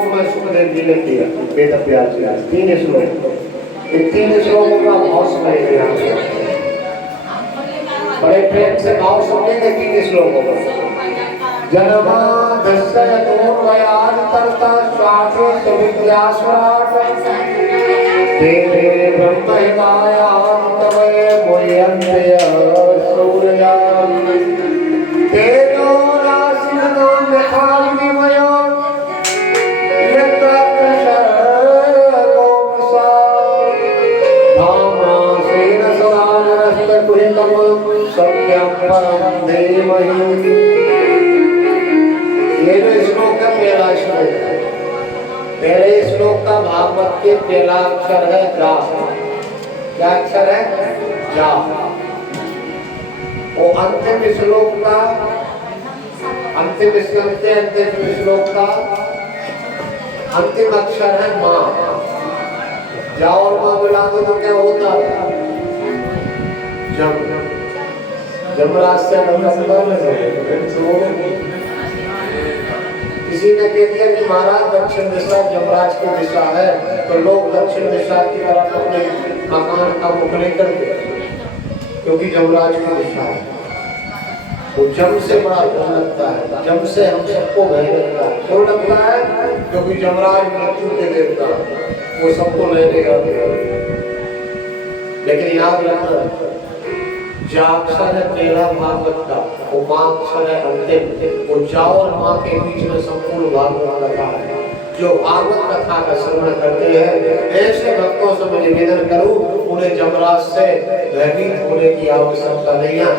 श्लोकों में सुखदेव जी ने दिया, वेद व्यास जी ने 3 श्लोक, इन 3 श्लोकों का भाव समझेंगे आप बड़े प्रेम से भाव समझेंगे 3 श्लोकों का। जन्माद्यस्य यतोन्वयादितरतः स्वार्थेषु तेरे ब्रह्म हितायान्तवे मुह्यन्ते सूरयाः तेनो राशिनो यथाग्निमयो यत्र सर्वोपसा धामासेन सदानरस्तकुहितं सत्यं परं धीमहि। ये जो श्लोक है पहला श्लोक है, पहले श्लोक का भागवत के पहला अक्षर है जा। क्या अक्षर है? जा। वो अंतिम श्लोक का अंतिम श्लोक का अंतिम अक्षर है माँ। जा और माँ मिला तो क्या होता है? जमराज से किसी ने कह दिया कि महाराज दक्षिण दिशा यमराज की दिशा है, तो लोग दक्षिण दिशा की तरफ अपने मकान का मुख नहीं करते, क्योंकि यमराज की दिशा है। वो जम से बड़ा डर लगता है, जम से हम सबको भय लगता है। क्यों लगता है? क्योंकि यमराज मृत्यु के देवता, वो सबको ले लेगा। लेकिन याद रखना, जा अक्षर है पहला भागवत का, वो माँ अक्षर है अंतिम। वो जा और माँ के बीच में संपूर्ण भागवत कथा है। जो भागवत कथा का श्रवण करते हैं, ऐसे भक्तों से मैं निवेदन करूं, उन्हें यमराज से भयभीत होने की आवश्यकता नहीं है।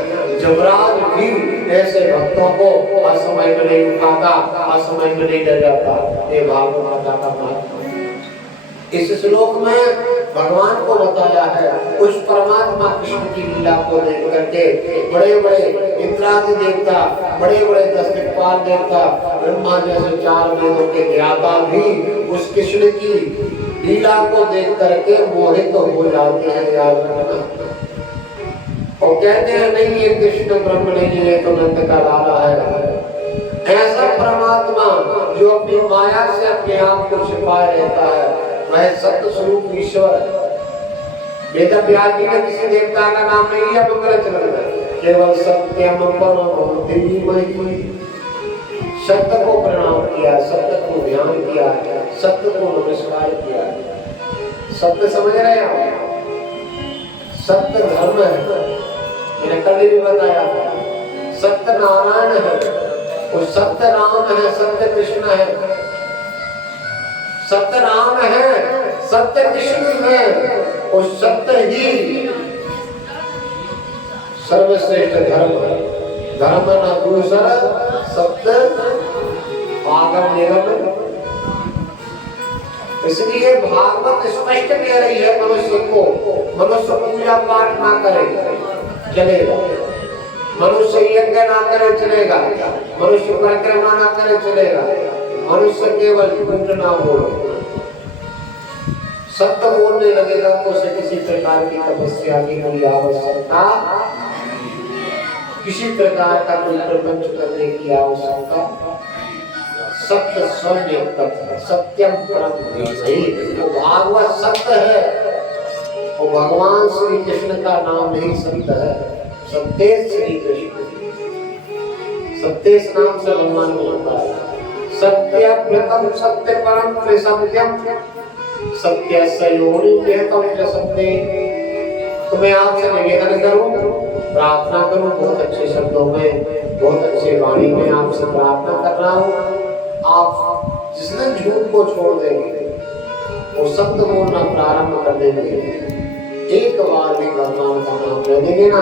यमराज भी ऐसे भक्तों को असमय में नहीं उठाता, असमय में नहीं डर जाता। ये भागवत कथा का महत्व। इस श्लोक में भगवान को बताया है, उस परमात्मा कृष्ण की लीला को देख करके बड़े बड़े इंद्रादि देवता, बड़े बड़े 10 दिक्पाल देवता, ब्रह्मा जैसे 4 वेदों के ज्ञाता भी उस कृष्ण की लीला को देख करके मोहित हो जाते हैं। याद रखना। और कहते हैं नहीं, ये कृष्ण ब्रह्म नहीं है, तो नंद का लाला है। ऐसा परमात्मा जो अपनी माया से अपने आप को छिपाए रहता है, वह सत्य स्वरूप ईश्वर है। वेद व्यास जी ने किसी देवता का नाम नहीं लिया मंगलाचरण में, केवल सत्यम परम धीमहि। सत्य को प्रणाम किया, सत्य को ध्यान किया, सत्य को नमस्कार किया। सत्य समझ रहे हैं? सत्य धर्म है, मैंने कल भी बताया। सत्य नारायण है, वो सत्य राम है, सत्य कृष्ण है। सत्य राम है, सत्य कृष्ण है, और सत्य ही सर्वश्रेष्ठ धर्म है। धर्म न दूसरा सत्य आगम निगम। इसलिए भागवत स्पष्ट कह रही है मनुष्य को, मनुष्य पूजा पाठ ना करे चलेगा, मनुष्य यज्ञ ना करे चलेगा, मनुष्य परिक्रमा ना करे चलेगा, मनुष्य केवल झूठ ना बोले। सत्य बोलने लगेगा तो उसे किसी प्रकार की तपस्या की कोई आवश्यकता, किसी प्रकार का कोई प्रपंच करने की आवश्यकता। सत्य स्वयं तत्व, सत्यम परम धीमहि। वो भागवत सत्य है, वो भगवान श्री कृष्ण का नाम नहीं सत्य है, सत्येश श्री कृष्ण। सत्येश नाम से भगवान को होता है। सत्यव्रतम सत्य परम त्रिसत्यम सत्यस्य योनिर्निहितम च सत्ये। तो मैं आपसे निवेदन करूं, प्रार्थना करूं, बहुत अच्छे शब्दों में, बहुत अच्छे वाणी में आपसे प्रार्थना कर रहा हूं। आप जिस दिन झूठ को छोड़ देंगे, वो सत्य बोलना प्रारंभ कर देंगे, एक बार भी भगवान का नाम ले देंगे ना,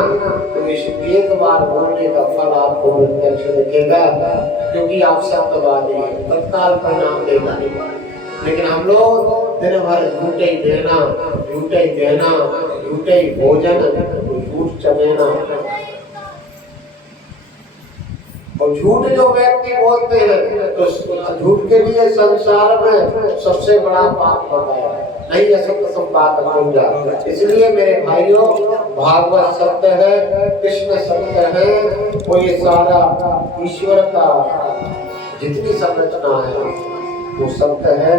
तो इस एक बार बोलने का फल आपको प्रत्यक्ष दिखेगा, क्योंकि आप सत्यवादी हैं, तत्काल परिणाम देगा। लेकिन हम लोग दिन भर झूठे ही देना, झूठे ही देना, झूठे ही भोजन, झूठ चमेना। और झूठ जो व्यक्ति बोलते हैं, तो झूठ के लिए संसार में सबसे बड़ा पाप बताया नहीं, असत्य संपात बन जाता। इसलिए मेरे भाइयों, भागवत सत्य है, कृष्ण सत्य है, वो ये सारा ईश्वर का जितनी संरचना है वो सत्य है।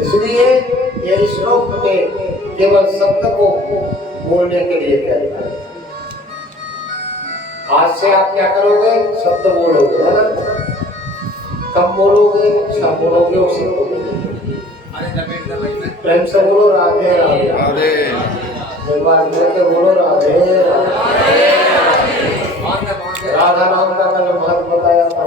इसलिए ये श्लोक में केवल सत्य को बोलने के लिए कहता है। आज से आप क्या करोगे? सत्य बोलोगे, है ना? कब बोलोगे? अच्छा बोलोगे, उसे बोलोगे। प्रेम से बोलो राधे राधे राधे। एक बार मिलकर बोलो राधे राधे। राधा नाम का कल महत्व बताया था।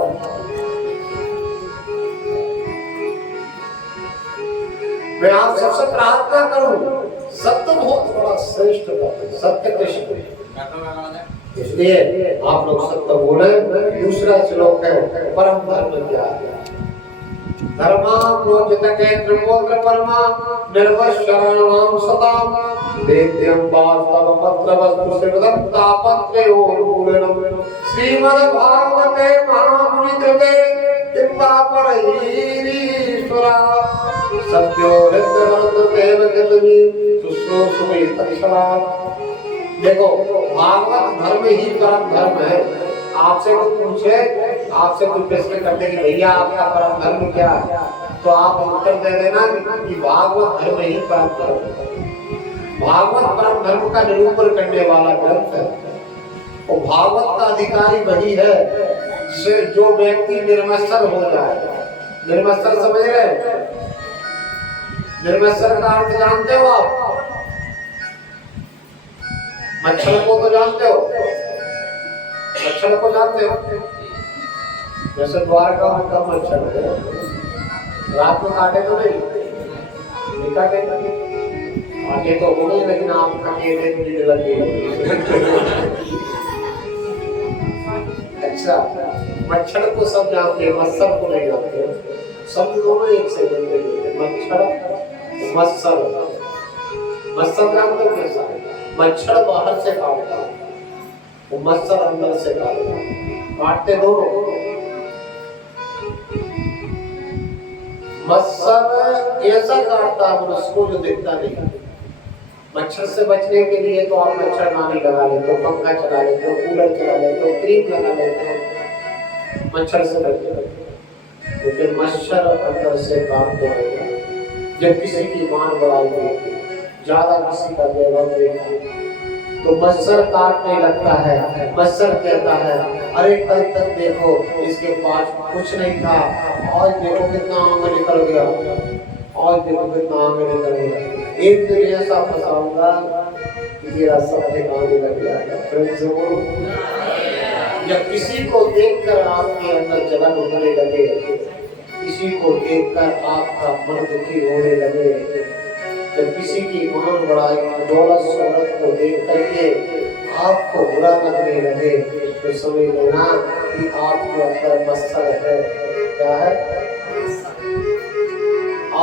मैं आप सबसे प्रार्थना करूं, सत्य बहुत बड़ा श्रेष्ठ है, सत्य कृष्ण। इसलिए आप लोग सत्य बोले। दूसरा श्लोक है, परम धर्म क्या है? धर्मा प्रोजतके त्रिमूत्र परमा निर्वशरणं सदाम वेद्यं वास्तवमत्र वस्तु सिद्धता पत्रयोर्मूलनम् श्रीमद्भागवते महामुनिकृते चिन्तापरैरीश्वरा सत्यो हृदयवरदेव गतवी शुश्रूषुमि तक्षरा। देखो, भागवत धर्म ही परम धर्म है। आपसे कोई पूछे, आपसे कोई प्रश्न करते कि भैया आपका परम धर्म क्या है, तो आप उत्तर दे देना कि भागवत धर्म ही परम धर्म है। भागवत परम धर्म का निरूपण करने वाला ग्रंथ है। और भागवत का अधिकारी वही है जिसे जो व्यक्ति निर्मत्सर हो जाए। निर्मत्सर समझ रहे? निर्मत्सर का अर्थ जानते हो आप? मच्छर को तो जानते हो? मच्छर को जानते हो? जैसे द्वारका में कम मच्छर है, रात में काटे तो नहीं काटे, आगे तो हो गए, लेकिन आप काटे तो नींद लग गई। अच्छा, मच्छर को सब जानते हैं, मच्छर को नहीं जानते। सब दोनों एक से बनते हैं, मच्छर मच्छर। मच्छर जानते हो कैसा है? मच्छर बाहर से काटता है, वो मच्छर अंदर से काटता है, काटते दोनों। मच्छर ऐसा काटता है मनुष्य को जो दिखता नहीं। मच्छर से बचने के लिए तो आप मच्छरदानी लगा लेते हो, पंखा चला लेते हो, कूलर चला लेते हो, क्रीम लगा लेते हो, मच्छर से बचते हो। लेकिन मच्छर अंदर से काटते रहेगा। जब किसी की मान बढ़ाई होती, ज्यादा किसी का व्यवहार देखा तो मच्छर काटने लगता है। मच्छर कहता है, अरे कल तक देखो इसके पास कुछ नहीं था, आज देखो कितना आंग निकल गया, आज देखो कितना आंग निकल गया। एक दिन ऐसा फंसाऊंगा कि तेरा सब ठिकाने लग जाएगा। जब किसी को देखकर आपके अंदर जलन उठने लगे, किसी को देखकर आपका मन दुखी होने लगे, जब किसी की मान बढ़ाई, दौलत शोहरत को देख करके आपको बुरा लगने लगे, तो समझ लेना कि आपके अंदर मच्छर है। क्या है?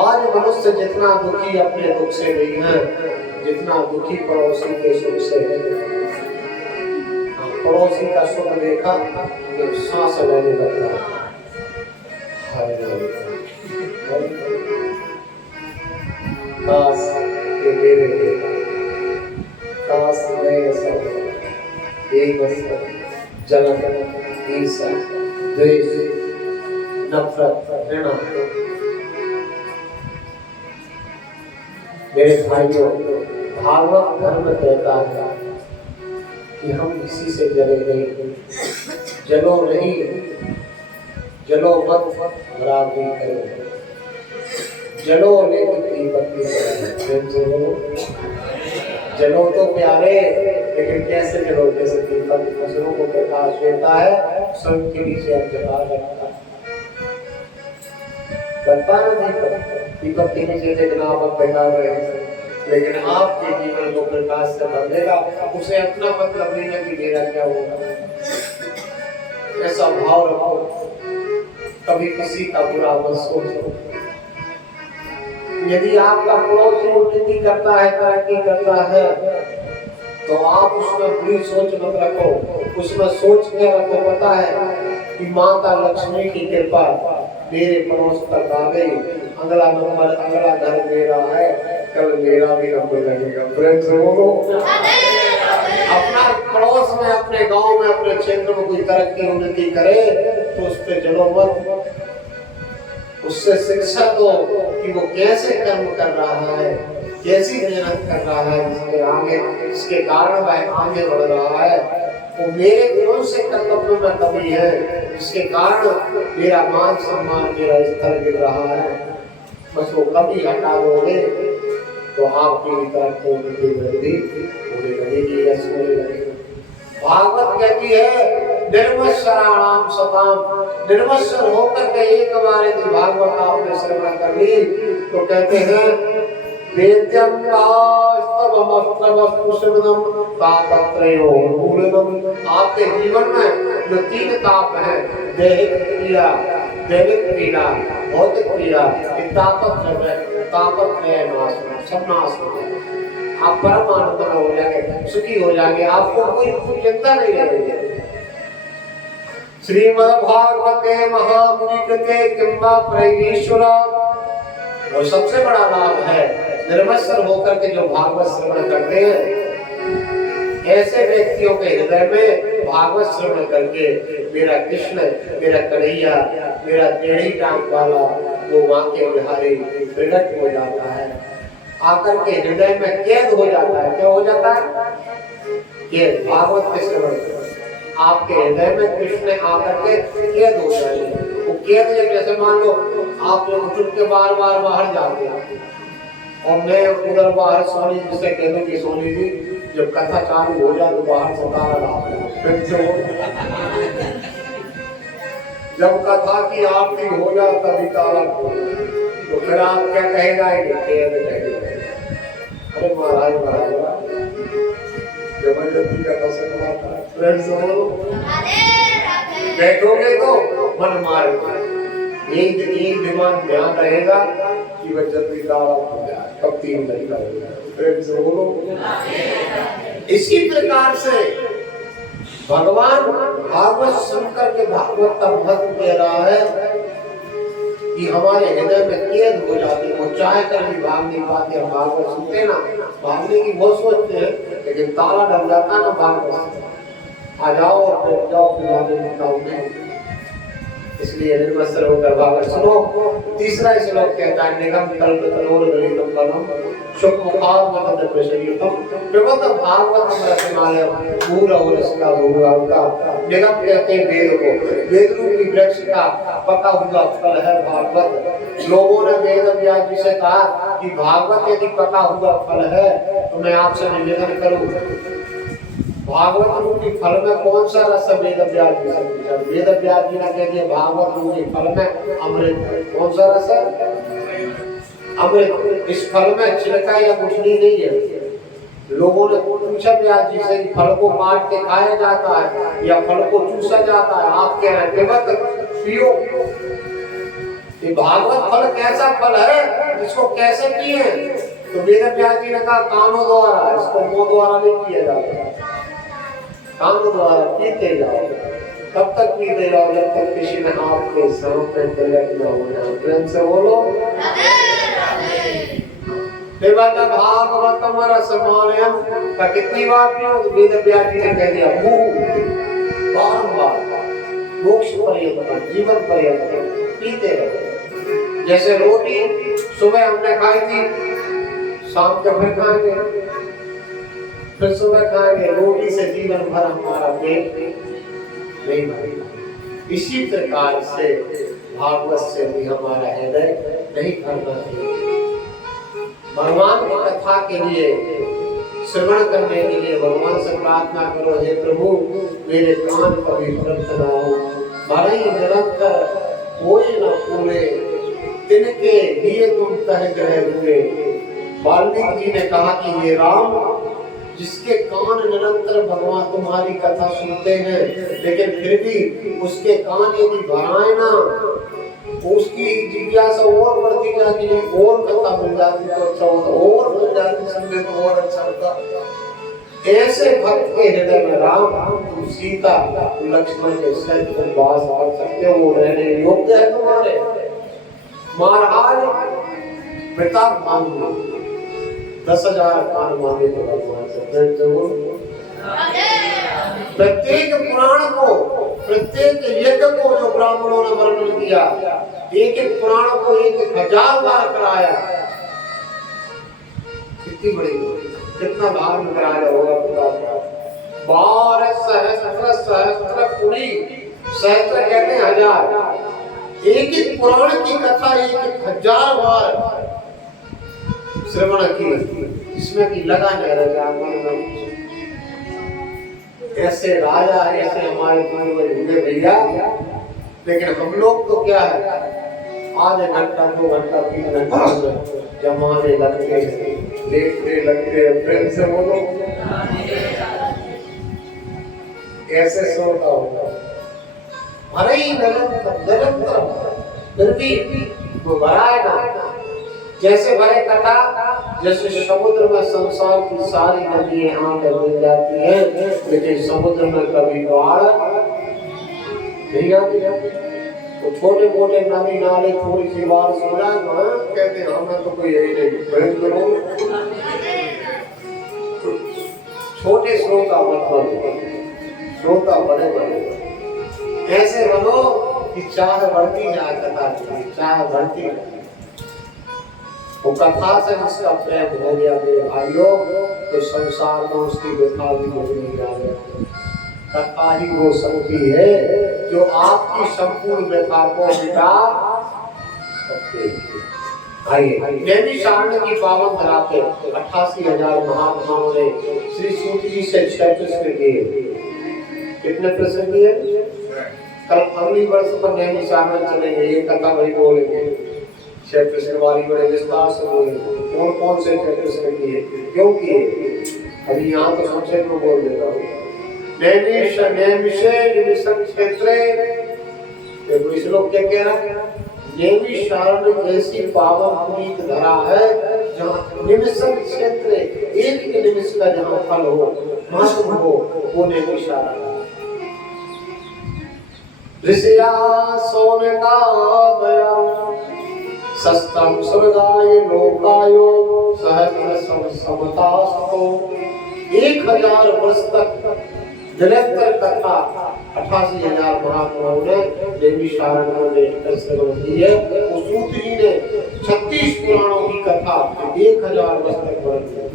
आज मनुष्य जितना दुखी अपने दुख से नहीं है, जितना दुखी पड़ोसी के सुख से है। पड़ोसी का सुख देखा तो सांस लेने लगता है। काश ये मेरे बेटा, काश मैं सब एक वस्तु जलन, ईर्ष्या, द्वेष, नफरत, घृणा। मेरे भाइयों, भागवत धर्म कहता है कि हम किसी से जले नहीं, जलो नहीं, जलो मत, खराब नहीं करो, जलो लेकिन जलो तो प्यारे, लेकिन कैसे जलो? जैसे दीपक दूसरों को प्रकाश देता है, स्वयं के नीचे अब जला रखता है। लगता है दीपक के नीचे देखना आप बैठा हुए हैं, लेकिन आपके जीवन को प्रकाश से भर देगा। उसे अपना मतलब नहीं है कि मेरा क्या होगा। ऐसा भाव रखो, कभी किसी का बुरा मत सोचो। यदि आपका पड़ोसी उन्नति करता है, तरक्की करता है, तो आप उसमें बुरी सोच मत रखो, उसमें सोच के रखो, पता है कि माता लक्ष्मी की कृपा मेरे पड़ोस तक आ गई, अगला नंबर, अगला घर मेरा है, कल मेरा भी नंबर लगेगा। फ्रेंड्स, अपना पड़ोस में, अपने गांव में, अपने क्षेत्र में कोई तरक्की उन्नति करे तो उस पर जलो मत। उससे शिक्षा दो कि वो कैसे कर्म कर रहा है, कैसी मेहनत कर रहा है, जिसके कारण वह आगे बढ़ रहा है। वो मेरे कौन से कर्तव्यों में कमी है जिसके कारण मेरा मान सम्मान, मेरा स्तर गिर रहा है। बस वो कभी हटा दोगे तो आपकी तरफ वृद्धि होने लगेगी, यश होने लगेगी। भागवत कहती है निर्मत्सराणाम सताम, निर्मत्सर होकर के एक बार यदि भागवत आपने श्रवण कर ली तो कहते हैं वेद्यम तास्तवमस्त्रवस्तुषिवदम तापत्रयोर्मूलनम। आपके जीवन में जो तीन ताप हैं, दैहिक पीड़ा, दैविक पीड़ा, भौतिक पीड़ा, तापत्रय नाश, सब नाश हो जाएगा। आप परम आनंद में हो जाएंगे, सुखी हो जाएंगे, आपको कोई चिंता नहीं रहेगी। श्रीमद्भागवते महामुनिकृते किंवा प्रैवीश्वर। और सबसे बड़ा लाभ है निर्मत्सर होकर के जो भागवत श्रवण करते हैं, ऐसे व्यक्तियों के हृदय में भागवत श्रवण करके मेरा कृष्ण, मेरा कन्हैया, मेरा टेढ़ी टांग वाला वो माँ के बिहारी प्रकट हो जाता है, आकर के हृदय में कैद हो जाता है। क्या हो जाता है? ये भागवत के श्रवण आपके हृदय में कृष्ण आकर के कैद हो जाएंगे। वो कैद जैसे मान लो आप लोग उठ के बार बार बाहर जाते हैं और मैं उधर बाहर सोनी जिसे कहते कि सोनी जी जब कथा चालू हो जाए तो बाहर से ताला डाल, जब कथा की आरती हो जाए तभी ताला तो फिर आप क्या कहेगा? अरे महाराज महाराज जबरदस्ती का पसंद बैठोगे तो मन मारेगा। एक दिमाग ध्यान रहेगा कि वह जल्दी ताला हो जाए, कब 3 घंटा हो जाए। इसी प्रकार से भगवान भागवत सुनकर के भागवत का महत्व दे रहा है कि हमारे हृदय में कैद हो जाती, वो चाह कर भी भाग नहीं पाते। हम भागवत सुनते ना, भागने की बहुत सोचते हैं, लेकिन ताला डर जाता ना भागवत। आ जाओ और बैठ जाओ, फिर इसलिए निर्मत्सर होकर भागवत सुनो। तीसरा श्लोक कहता है निगम कल्पतरोर गलितम कलम शुकमुखार मदद प्रशयुतम प्रवत भागवत रसमालयम मूलः रसका भूभावका। निगम कहते हैं वेद को, वेद रूपी वृक्ष का पका हुआ फल है भागवत। लोगों ने वेद व्यास जी से कहा कि भागवत यदि पका हुआ फल है तो मैं आपसे निवेदन करूं भागवत रूपी फल में कौन सा रस है? वेद व्यास जी से पूछा। वेद व्यास जी ने कह दिया भागवत रूपी फल में अमृत है। कौन सा रस है? अमृत। इस फल में छिलका या गुठली नहीं है। लोगों ने पूछा व्यास जी से फल को काट के खाया जाता है या फल को चूसा जाता है? आप कह रहे हैं केवल पियो। ये भागवत फल कैसा फल है, इसको कैसे पिए? तो वेद व्यास जी ने कहा कानों द्वारा, इसको मुंह द्वारा नहीं पिया जाता, कानों द्वारा पीते जाओ। तब तक पीते जाओ जब तक किसी ने आपके सामने तिलक न हो जाए। प्रेम से बोलो भागवतम रसमालयम का कितनी बार पियो? वेद व्यास जी ने कह दिया बारंबार, मोक्ष पर्यंत, जीवन पर्यंत पीते रहो। जैसे रोटी सुबह हमने खाई थी, शाम को फिर खाएंगे, फिर सुबह खाएंगे। रोटी से जीवन भर हमारा पेट नहीं भरेगा। इसी प्रकार से भागवत से भी हमारा हृदय नहीं भरना चाहिए। भगवान की कथा के लिए, श्रवण करने के लिए भगवान से प्रार्थना करो, हे प्रभु मेरे कान कभी तृप्त ना हो, भले ही निरंतर कोई न पूरे तिनके लिए तुम कह गए हुए। वाल्मीकि जी ने कहा कि ये राम, जिसके कान निरंतर भगवान तुम्हारी कथा सुनते हैं, लेकिन फिर भी उसके कान यदि भराए ना, उसकी जिज्ञासा और बढ़ती जाती है, और कथा मिल जाती तो अच्छा होता, और मिल जाती सुनने तो और अच्छा होता। ऐसे भक्त के हृदय में राम, सीता, लक्ष्मण के सहित तुम वास कर सकते हो, वो रहने योग्य है तुम्हारे। महाराज पिता मांगो 10,000 कान मांगे तो भगवान से। प्रत्येक पुराण को, प्रत्येक यज्ञ को जो ब्राह्मणों ने वर्णन किया एक एक पुराण को 1000 बार कराया। कितनी बड़ी, कितना धार्मिक कराया होगा खुदा। 12 सहस्त्र सहस्त्र पुरी, सहस्त्र कहते हैं 1000। एक एक पुराण की कथा 1000 बार श्रवण की, इसमें की लगा नहीं रहा। ऐसे राजा, ऐसे हमारे पूर्वज हुए भैया। लेकिन हम लोग तो क्या है, आधे घंटा 2 घंटा 3 घंटा जमाने लगते हैं, देखने लगते हैं। प्रेम से बोलो, ऐसे सोता होगा भरे ही निरंतर, फिर भी वो भराए ना। जैसे भरे कथा, जैसे समुद्र में संसार की सारी नदियां आके मिल जाती है, लेकिन समुद्र में कभी बाढ़ नहीं आती। तो छोटे मोटे नदी नाले थोड़ी सी बारिश हो जाए, कहते हैं हमें तो कोई यही नहीं। प्रेम करो, छोटे श्रोता मत बनो, श्रोता बड़े बनो। ऐसे बनो कि चाह बढ़ती जाए कथा की, चाह बढ़ती जाए। वो कथा से जिसका प्रेम हो गया मेरे भाइयों, तो संसार में उसकी व्यथा भी नहीं जाए। कथा ही वो शक्ति है जो आपकी संपूर्ण व्यथा को मिटा सकती है। आइए, नैमिषारण्य की पावन धरा पे 88,000 महात्माओं ने श्री सूत जी से 6 प्रश्न किए। कितने प्रश्न किए? कल अगली वर्ष पर नैमिषारण्य चलेंगे, ये कथा वही बोलेंगे। 6 प्रश्न वाली बड़े विस्तार से बोलेंगे। और कौन से 6 प्रश्न किए, क्यों किए, अभी यहाँ तो संक्षेप में बोल देता हूँ। नैमिषे निमिषं क्षेत्रे, देखो इस लोग क्या कह रहा है, नैमिषारण्य ऐसी पावन पुनीत धरा है जहाँ निमिषं क्षेत्रे, एक निमिष का जहाँ फल हो, महत्व हो, वो नैमिषारण्य। ऋषिया सोने का गया सस्तम स्वर्गाय लोकायो सहस्र समतास्तो। 1000 वर्ष तक निरंतर कथा 88,000 महात्माओं ने नैमिषारण्य में श्रवण की है। उस सूत जी ने 36 पुराणों की कथा 1000 वर्ष तक वर्णन।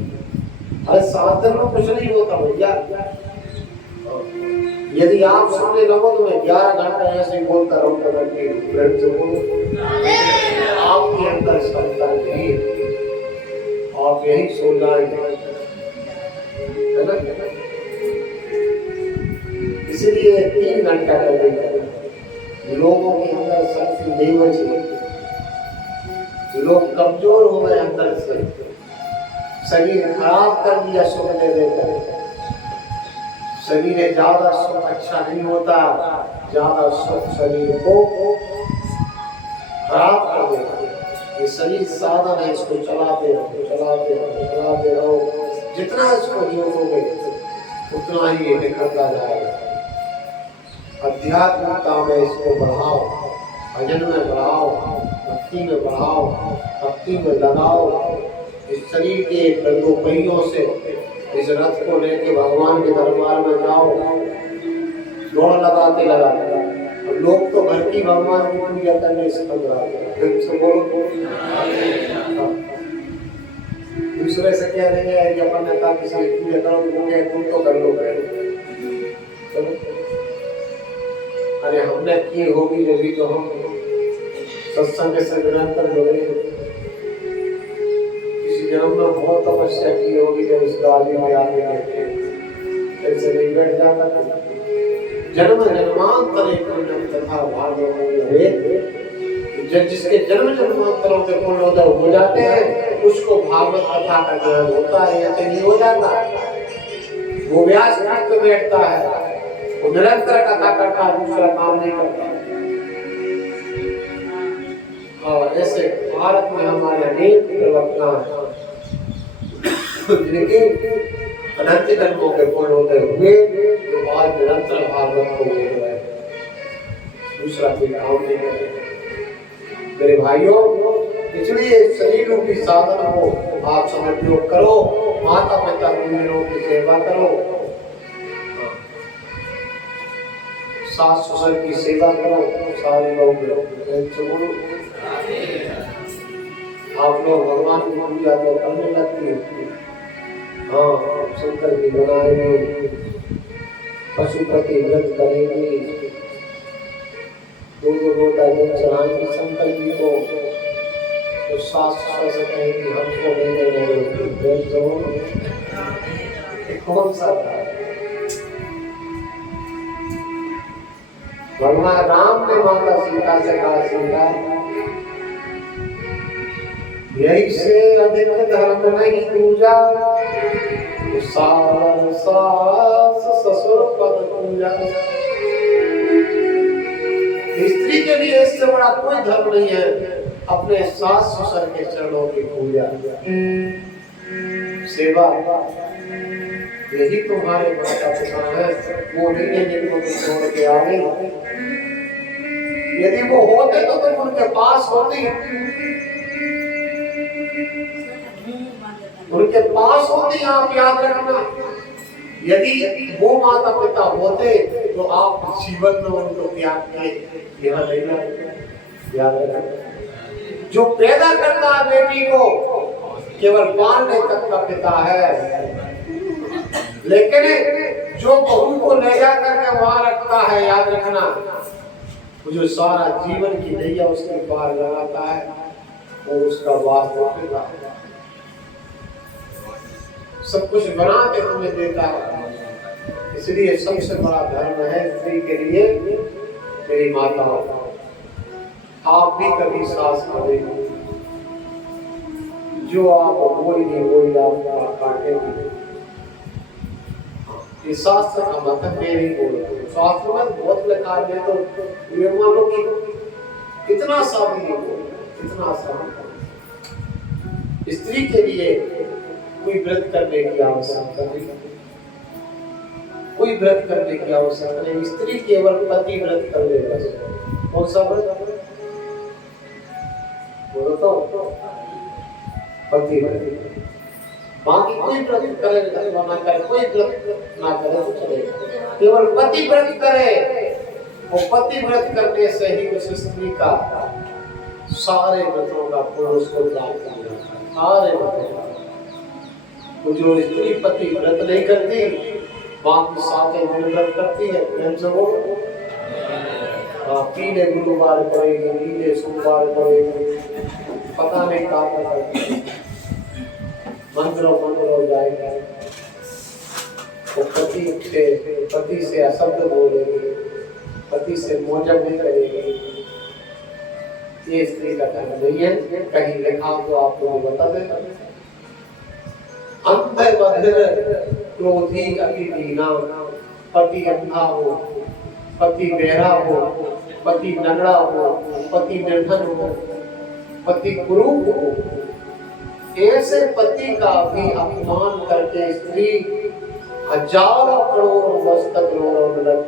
अरे साधन में कुछ नहीं होता भैया। यदि आप सुनने लगो तो मैं 11 घंटा ऐसे बोलता रहूंगा, आपके अंदर क्षमता नहीं, आप यही सोचना है ना। इसलिए 3 घंटा कर देते। लोगों के अंदर शक्ति नहीं बची, लोग कमजोर हो गए अंदर से, शरीर खराब कर दिया सुख दे देकर। शरीर ज्यादा सुख अच्छा नहीं होता, ज्यादा सुख शरीर को खराब कर देता। ये शरीर साधन है, इसको चलाते रहो, चलाते रहो, चलाते रहो। जितना इसको जोड़ोगे उतना ही ये निखरता जाएगा। अध्यात्मिकता में इसको बढ़ाओ, भजन में बढ़ाओ, भक्ति में बढ़ाओ, भक्ति में लगाओ। इस शरीर के 2 पहियों से इस रथ को लेके भगवान के दरबार में जाओ, दौड़ लगाते लगाते। लोग तो घर की भगवान की पूजा करने से घबराते। दूसरे से कह देंगे अपन ने कहा किसी की पूजा करो, तुम तो कर लो। अरे हमने की होगी जब तो हम सत्संग से निरंतर जुड़े। जन्म में बहुत तपस्या की होगी जब इस गाली में आगे ऐसे नहीं बैठ जाता। जन्म जन्मांतर एक तथा भागवत, जिसके जन्म जन्मांतरों के पूर्ण हो जाते हैं उसको भागवत कथा का ज्ञान होता है। ऐसे नहीं हो जाता। वो व्यास पे बैठता है, वो निरंतर कथा करता, दूसरा काम नहीं करता। और ऐसे भारत में हमारे अनेक प्रवक्ता हैं जिनके अनंत जन्मों के पूर्ण होते हुए जो आज निरंतर भागवत को बोल रहे हैं, दूसरा कोई काम नहीं करते। मेरे भाइयों, इसलिए शरीर रूपी साधन को आप समर्पित करो, माता पिता गुरुजनों की सेवा करो। सास ससुर की सेवा करो, सारे लोग बोलो। आप लोग भगवान की पूजा तो करने लगती है। हाँ, शंकर की बनाएंगे, पशुपति व्रत करेंगे, दो लोटा जल चढ़ाएंगे शंकर जी को। तो सास ससुर से कहेंगे हमको नहीं देने, कौन सा था? भगवान राम ने माता सीता से कहा, सीता यही से अधिक धर्म नहीं पूजा, सास ससुर पद पूजा। स्त्री के लिए इससे बड़ा कोई धर्म नहीं है अपने सास ससुर के चरणों की पूजा सेवा। यही तुम्हारे माता पिता है, वो नहीं है जिनको तुम छोड़ के आ गए। यदि वो होते तो तुम उनके पास होती, उनके पास होती। आप याद रखना, यदि वो माता पिता होते तो आप जीवन में उनको त्याग के यहाँ नहीं लाते। याद रखना, जो पैदा करता है बेटी को केवल पालने तक का पिता है, लेकिन जो बहू को ले जा करके वहां रखता है, याद रखना, जो सारा जीवन की नैया उसके पार लगाता है वो उसका वास होगा। सब कुछ बना के हमें देता है। इसलिए सबसे बड़ा धर्म है स्त्री के लिए मेरी माता। आप भी कभी सास करेंगे, जो आप बोली नहीं बोली आप काटेंगे। ये शास्त्र का मतलब मेरी बोल, शास्त्र में बहुत लिखा है, तो ये मानो कि इतना सा भी नहीं बोल, इतना सा। स्त्री के लिए कोई व्रत करने की आवश्यकता नहीं, कोई व्रत करने की आवश्यकता नहीं। स्त्री केवल पति व्रत कर ले बस। कौन सा व्रत बोलो तो? पति व्रत। बाकी कोई व्रत करे ना करे, कोई व्रत ना करे तो चलेगा, केवल पति व्रत करे। वो पति व्रत करने से ही उस स्त्री का सारे व्रतों का फल उसको प्राप्त हो जाता है। सारे व्रतों का जो स्त्री पति व्रत नहीं करती, बाकी सारे दिन व्रत करती है, पीले गुरुवार करेगी, नीले सोमवार करेगी, पता नहीं क्या करती, मंत्रों जाएगा। वो पति से अशब्द बोलेगी, पति से मोजब नहीं करेगी। ये स्त्री का धर्म नहीं है। कहीं लिखा तो आप लोगों को बता देता। अंध बधिर क्रोधी अति दीना, पति अंधा हो, पति बहरा हो, पति नंगड़ा हो, पति निर्धन हो, पति कुरूप हो, ऐसे पति का भी अपमान करके स्त्री हजारों करोड़ मस्तक नरक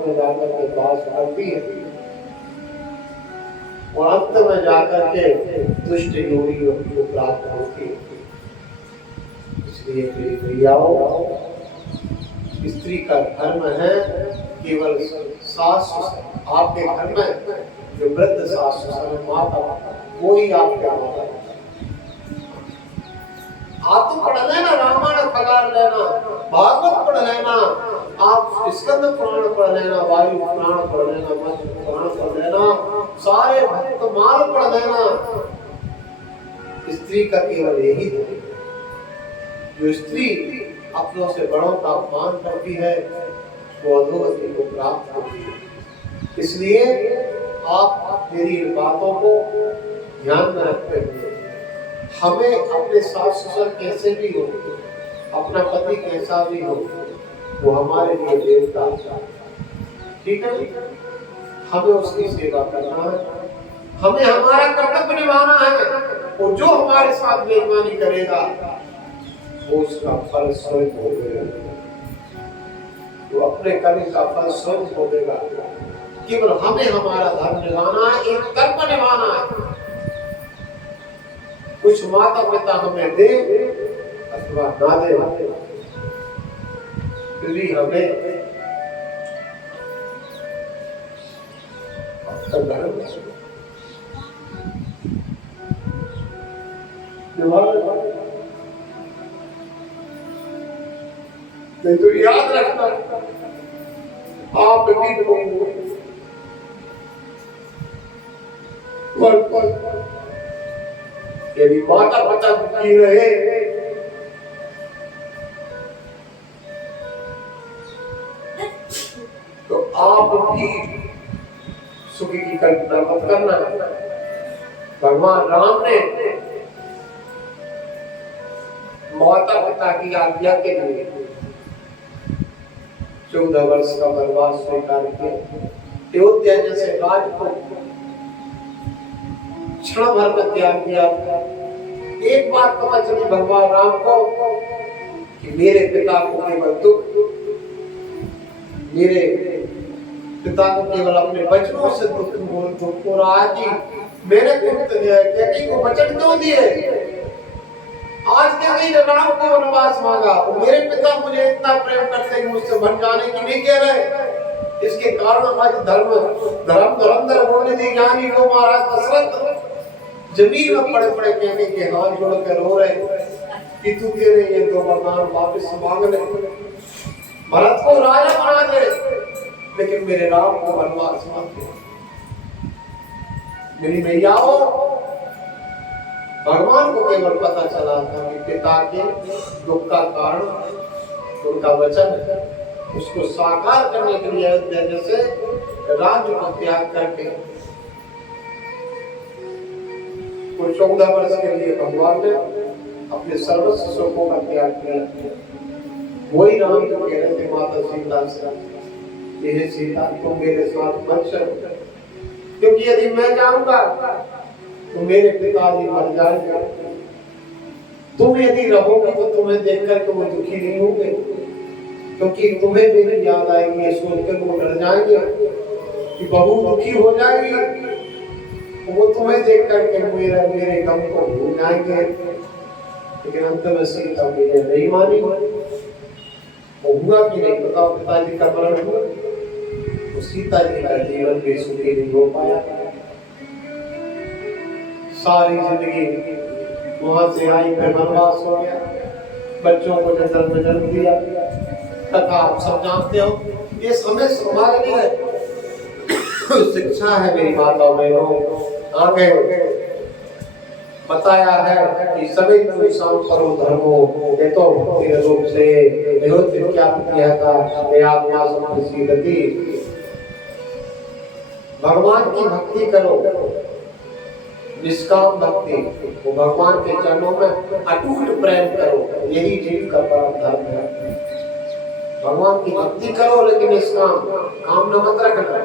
में जाकर के वास करती है और अंत में जाकर के दुष्ट योनि को प्राप्त होती है। इसलिए मेरी प्रियाओं, स्त्री का धर्म है केवल सास ससुर। आपके घर में जो वृद्ध सास ससुर माता, वो ही आपके माता। आप तो पढ़ लेना, रामायण पढ़ लेना, भागवत पढ़ लेना, आप स्कंद पुराण पढ़ लेना, वायु पुराण पढ़ लेना, मत्स्य पुराण पढ़ लेना, सारे भक्तमाल पढ़ लेना। स्त्री का केवल यही है, जो स्त्री अपनों से बड़ों का अपमान करती है वो अधोगति को प्राप्त होती है। इसलिए आप मेरी इन बातों को ध्यान में रखते हुए हमें अपने सास ससुर कैसे भी हो, अपना पति कैसा भी हो, वो हमारे लिए देवता, ठीक है। हमें उसकी सेवा करना है, हमें हमारा कर्तव्य निभाना है। और जो हमारे साथ बेईमानी करेगा वो उसका फल स्वयं भोगेगा, वो अपने कर्म का फल स्वयं भोगेगा। केवल हमें हमारा धर्म निभाना है, एक कर्म निभाना है। कुछ माता पिता हमें दे अथवा ना दे, फिर भी हमें धर्म नहीं तो याद रखना आप यदि माता पिता दुखी रहे तो आप भी सुखी की कल्पना मत करना। भगवान राम ने माता पिता की आज्ञा के लिए 14 वर्ष का वनवास स्वीकार किया। अयोध्या जैसे राज को क्षण भर में त्याग किया। एक बात पता चली भगवान राम को कि मेरे पिता को केवल दुख, मेरे पिता को केवल अपने बचनों से दुख हो रहा है कि मैंने कैकेयी को वचन क्यों दिए। आज कैकेयी ने राम को वनवास मांगा तो मेरे पिता मुझे इतना प्रेम करते कि मुझसे बन जाने की नहीं कह रहे। इसके कारण आज धर्मधर बोलने दी ज्ञानी को महाराज दशरथ जमीन में पड़े पड़े कहने के हाथ जोड़ कर रो रहे कि तू तेरे ये 2 वरदान वापस मांग ले, भरत को राजा बना दे, लेकिन मेरे राम को वनवास मत दे। मेरी मैयाओं, भगवान को केवल पता चला था कि पिता के दुख का कारण उनका वचन है। उसको साकार करने के लिए अयोध्या से राज्य को त्याग करके 14 वर्ष के लिए भगवान ने अपने सर्वस्व सुखों का त्याग किया। वही राम जो कह रहे थे माता सीता से, ये सीता तुम मेरे साथ मत चलो, क्योंकि यदि मैं जाऊंगा तो मेरे पिताजी मर जाएंगे। तुम यदि रहोगे तो तुम्हें देखकर तुम दुखी नहीं होगे, क्योंकि तुम्हें मेरी याद आएगी। ये सोचकर वो डर जाएंगे कि बहू दुखी हो जाएगी, वो तुम्हें देख करके मेरे गम को भूल जाएंगे। लेकिन अंत में सीता मुझे नहीं मानी। हुआ कि नहीं पता, पिताजी का मरण हुआ तो सीता जी का जीवन भी सुखी नहीं हो पाया। सारी जिंदगी वहां से आई, फिर वनवास हो गया, बच्चों को जन्म दिया। कथा आप सब जानते हो। ये समय हमारे लिए शिक्षा है। मेरी माताओं बहनों, आगे बताया है कि सभी इंसान करो धर्मो, ये तो मेरे रूप से निरुद्ध क्या किया था, ये आत्मा समझी गति। भगवान की भक्ति करो, निष्काम भक्ति, वो भगवान के चरणों में अटूट प्रेम करो, यही जीव का परम धर्म है। भगवान की भक्ति करो लेकिन निष्काम, कामना मत रखना।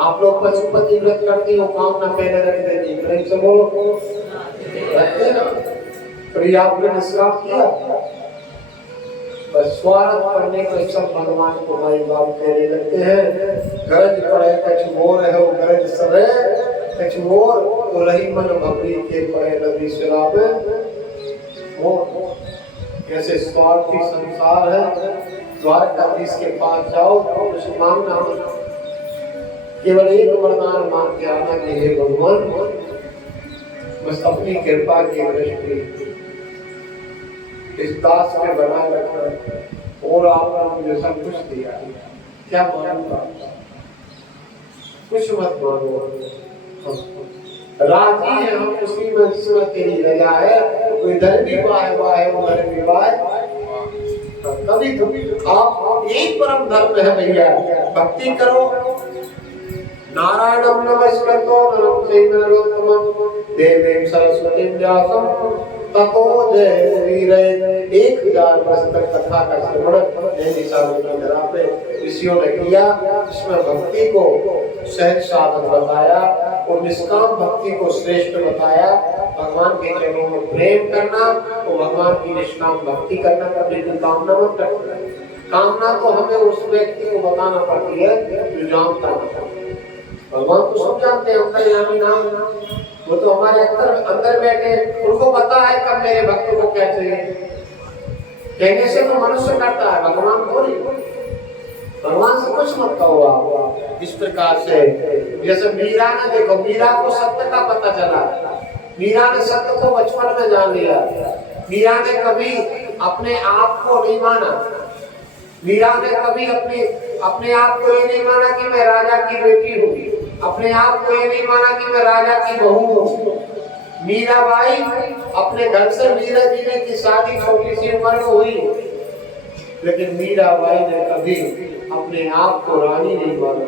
आप लोग पशुपति व्रत करती हो, कामना पहले रख देती, प्रेम से बोलो रखते ना। तो ये आपने निष्काम किया, बस स्वार्थ करने को सब भगवान को भाई बाप कहने लगते हैं। गरज पड़े कछ मोर है, वो गरज सरे कछ मोर, तो रही मन भक्ति के पड़े नदी शराब मोर। कैसे स्वार्थी संसार है। द्वारकाधीश के पास जाओ तो कुछ मांगना मत, केवल एक वरदान मांग के आना कि हे भगवान, बस अपनी कृपा की दृष्टि इस दास में बनाए रखना और आपने मुझे सब कुछ दिया। क्या मांगूंगा? कुछ मत मांगो, राजी है हम उसी में जिसमें तेरी रजा है। कोई इधर भी बाहे बाहे उधर भी बाहे, कभी आप एक परम धर्म है भैया। भक्ति करो, नारायणं नमस्कृत्य नरं चैव नरोत्तमं देवीं सरस्वतीं व्यासं ततो जयमुदीरये। 1000 वर्ष तक कथा का श्रवण नैनी साधु की धरा पे ऋषियों ने किया, जिसमें भक्ति को सहज साधन बताया और निष्काम भक्ति को श्रेष्ठ बताया। भगवान के चरणों में प्रेम करना तो भगवान की निष्काम भक्ति करना, कभी भी कामना मत रखना। कामना तो हमें उस व्यक्ति को बताना पड़ती है जो जानता है। भगवान तो सब जानते हैं, अंतर्यामी नाम, वो तो हमारे अंदर बैठे, उनको पता है कब मेरे भक्त को क्या चाहिए। कहने से तो मनुष्य करता है, भगवान को नहीं। भगवान से कुछ मत कहो आप। इस प्रकार से जैसे मीरा ने, देखो मीरा को सत्य का पता चला, मीरा ने सत्य को बचपन में जान लिया। मीरा ने कभी अपने आप को नहीं माना, मीरा ने कभी अपने आप को ये नहीं माना कि मैं राजा की बेटी हूँ, अपने आप को ये नहीं माना कि मैं राजा की बहू हूँ। मीराबाई अपने घर से मीरा जी ने की शादी छोटी सी उम्र में हुई, लेकिन मीराबाई ने कभी अपने आप को रानी नहीं माना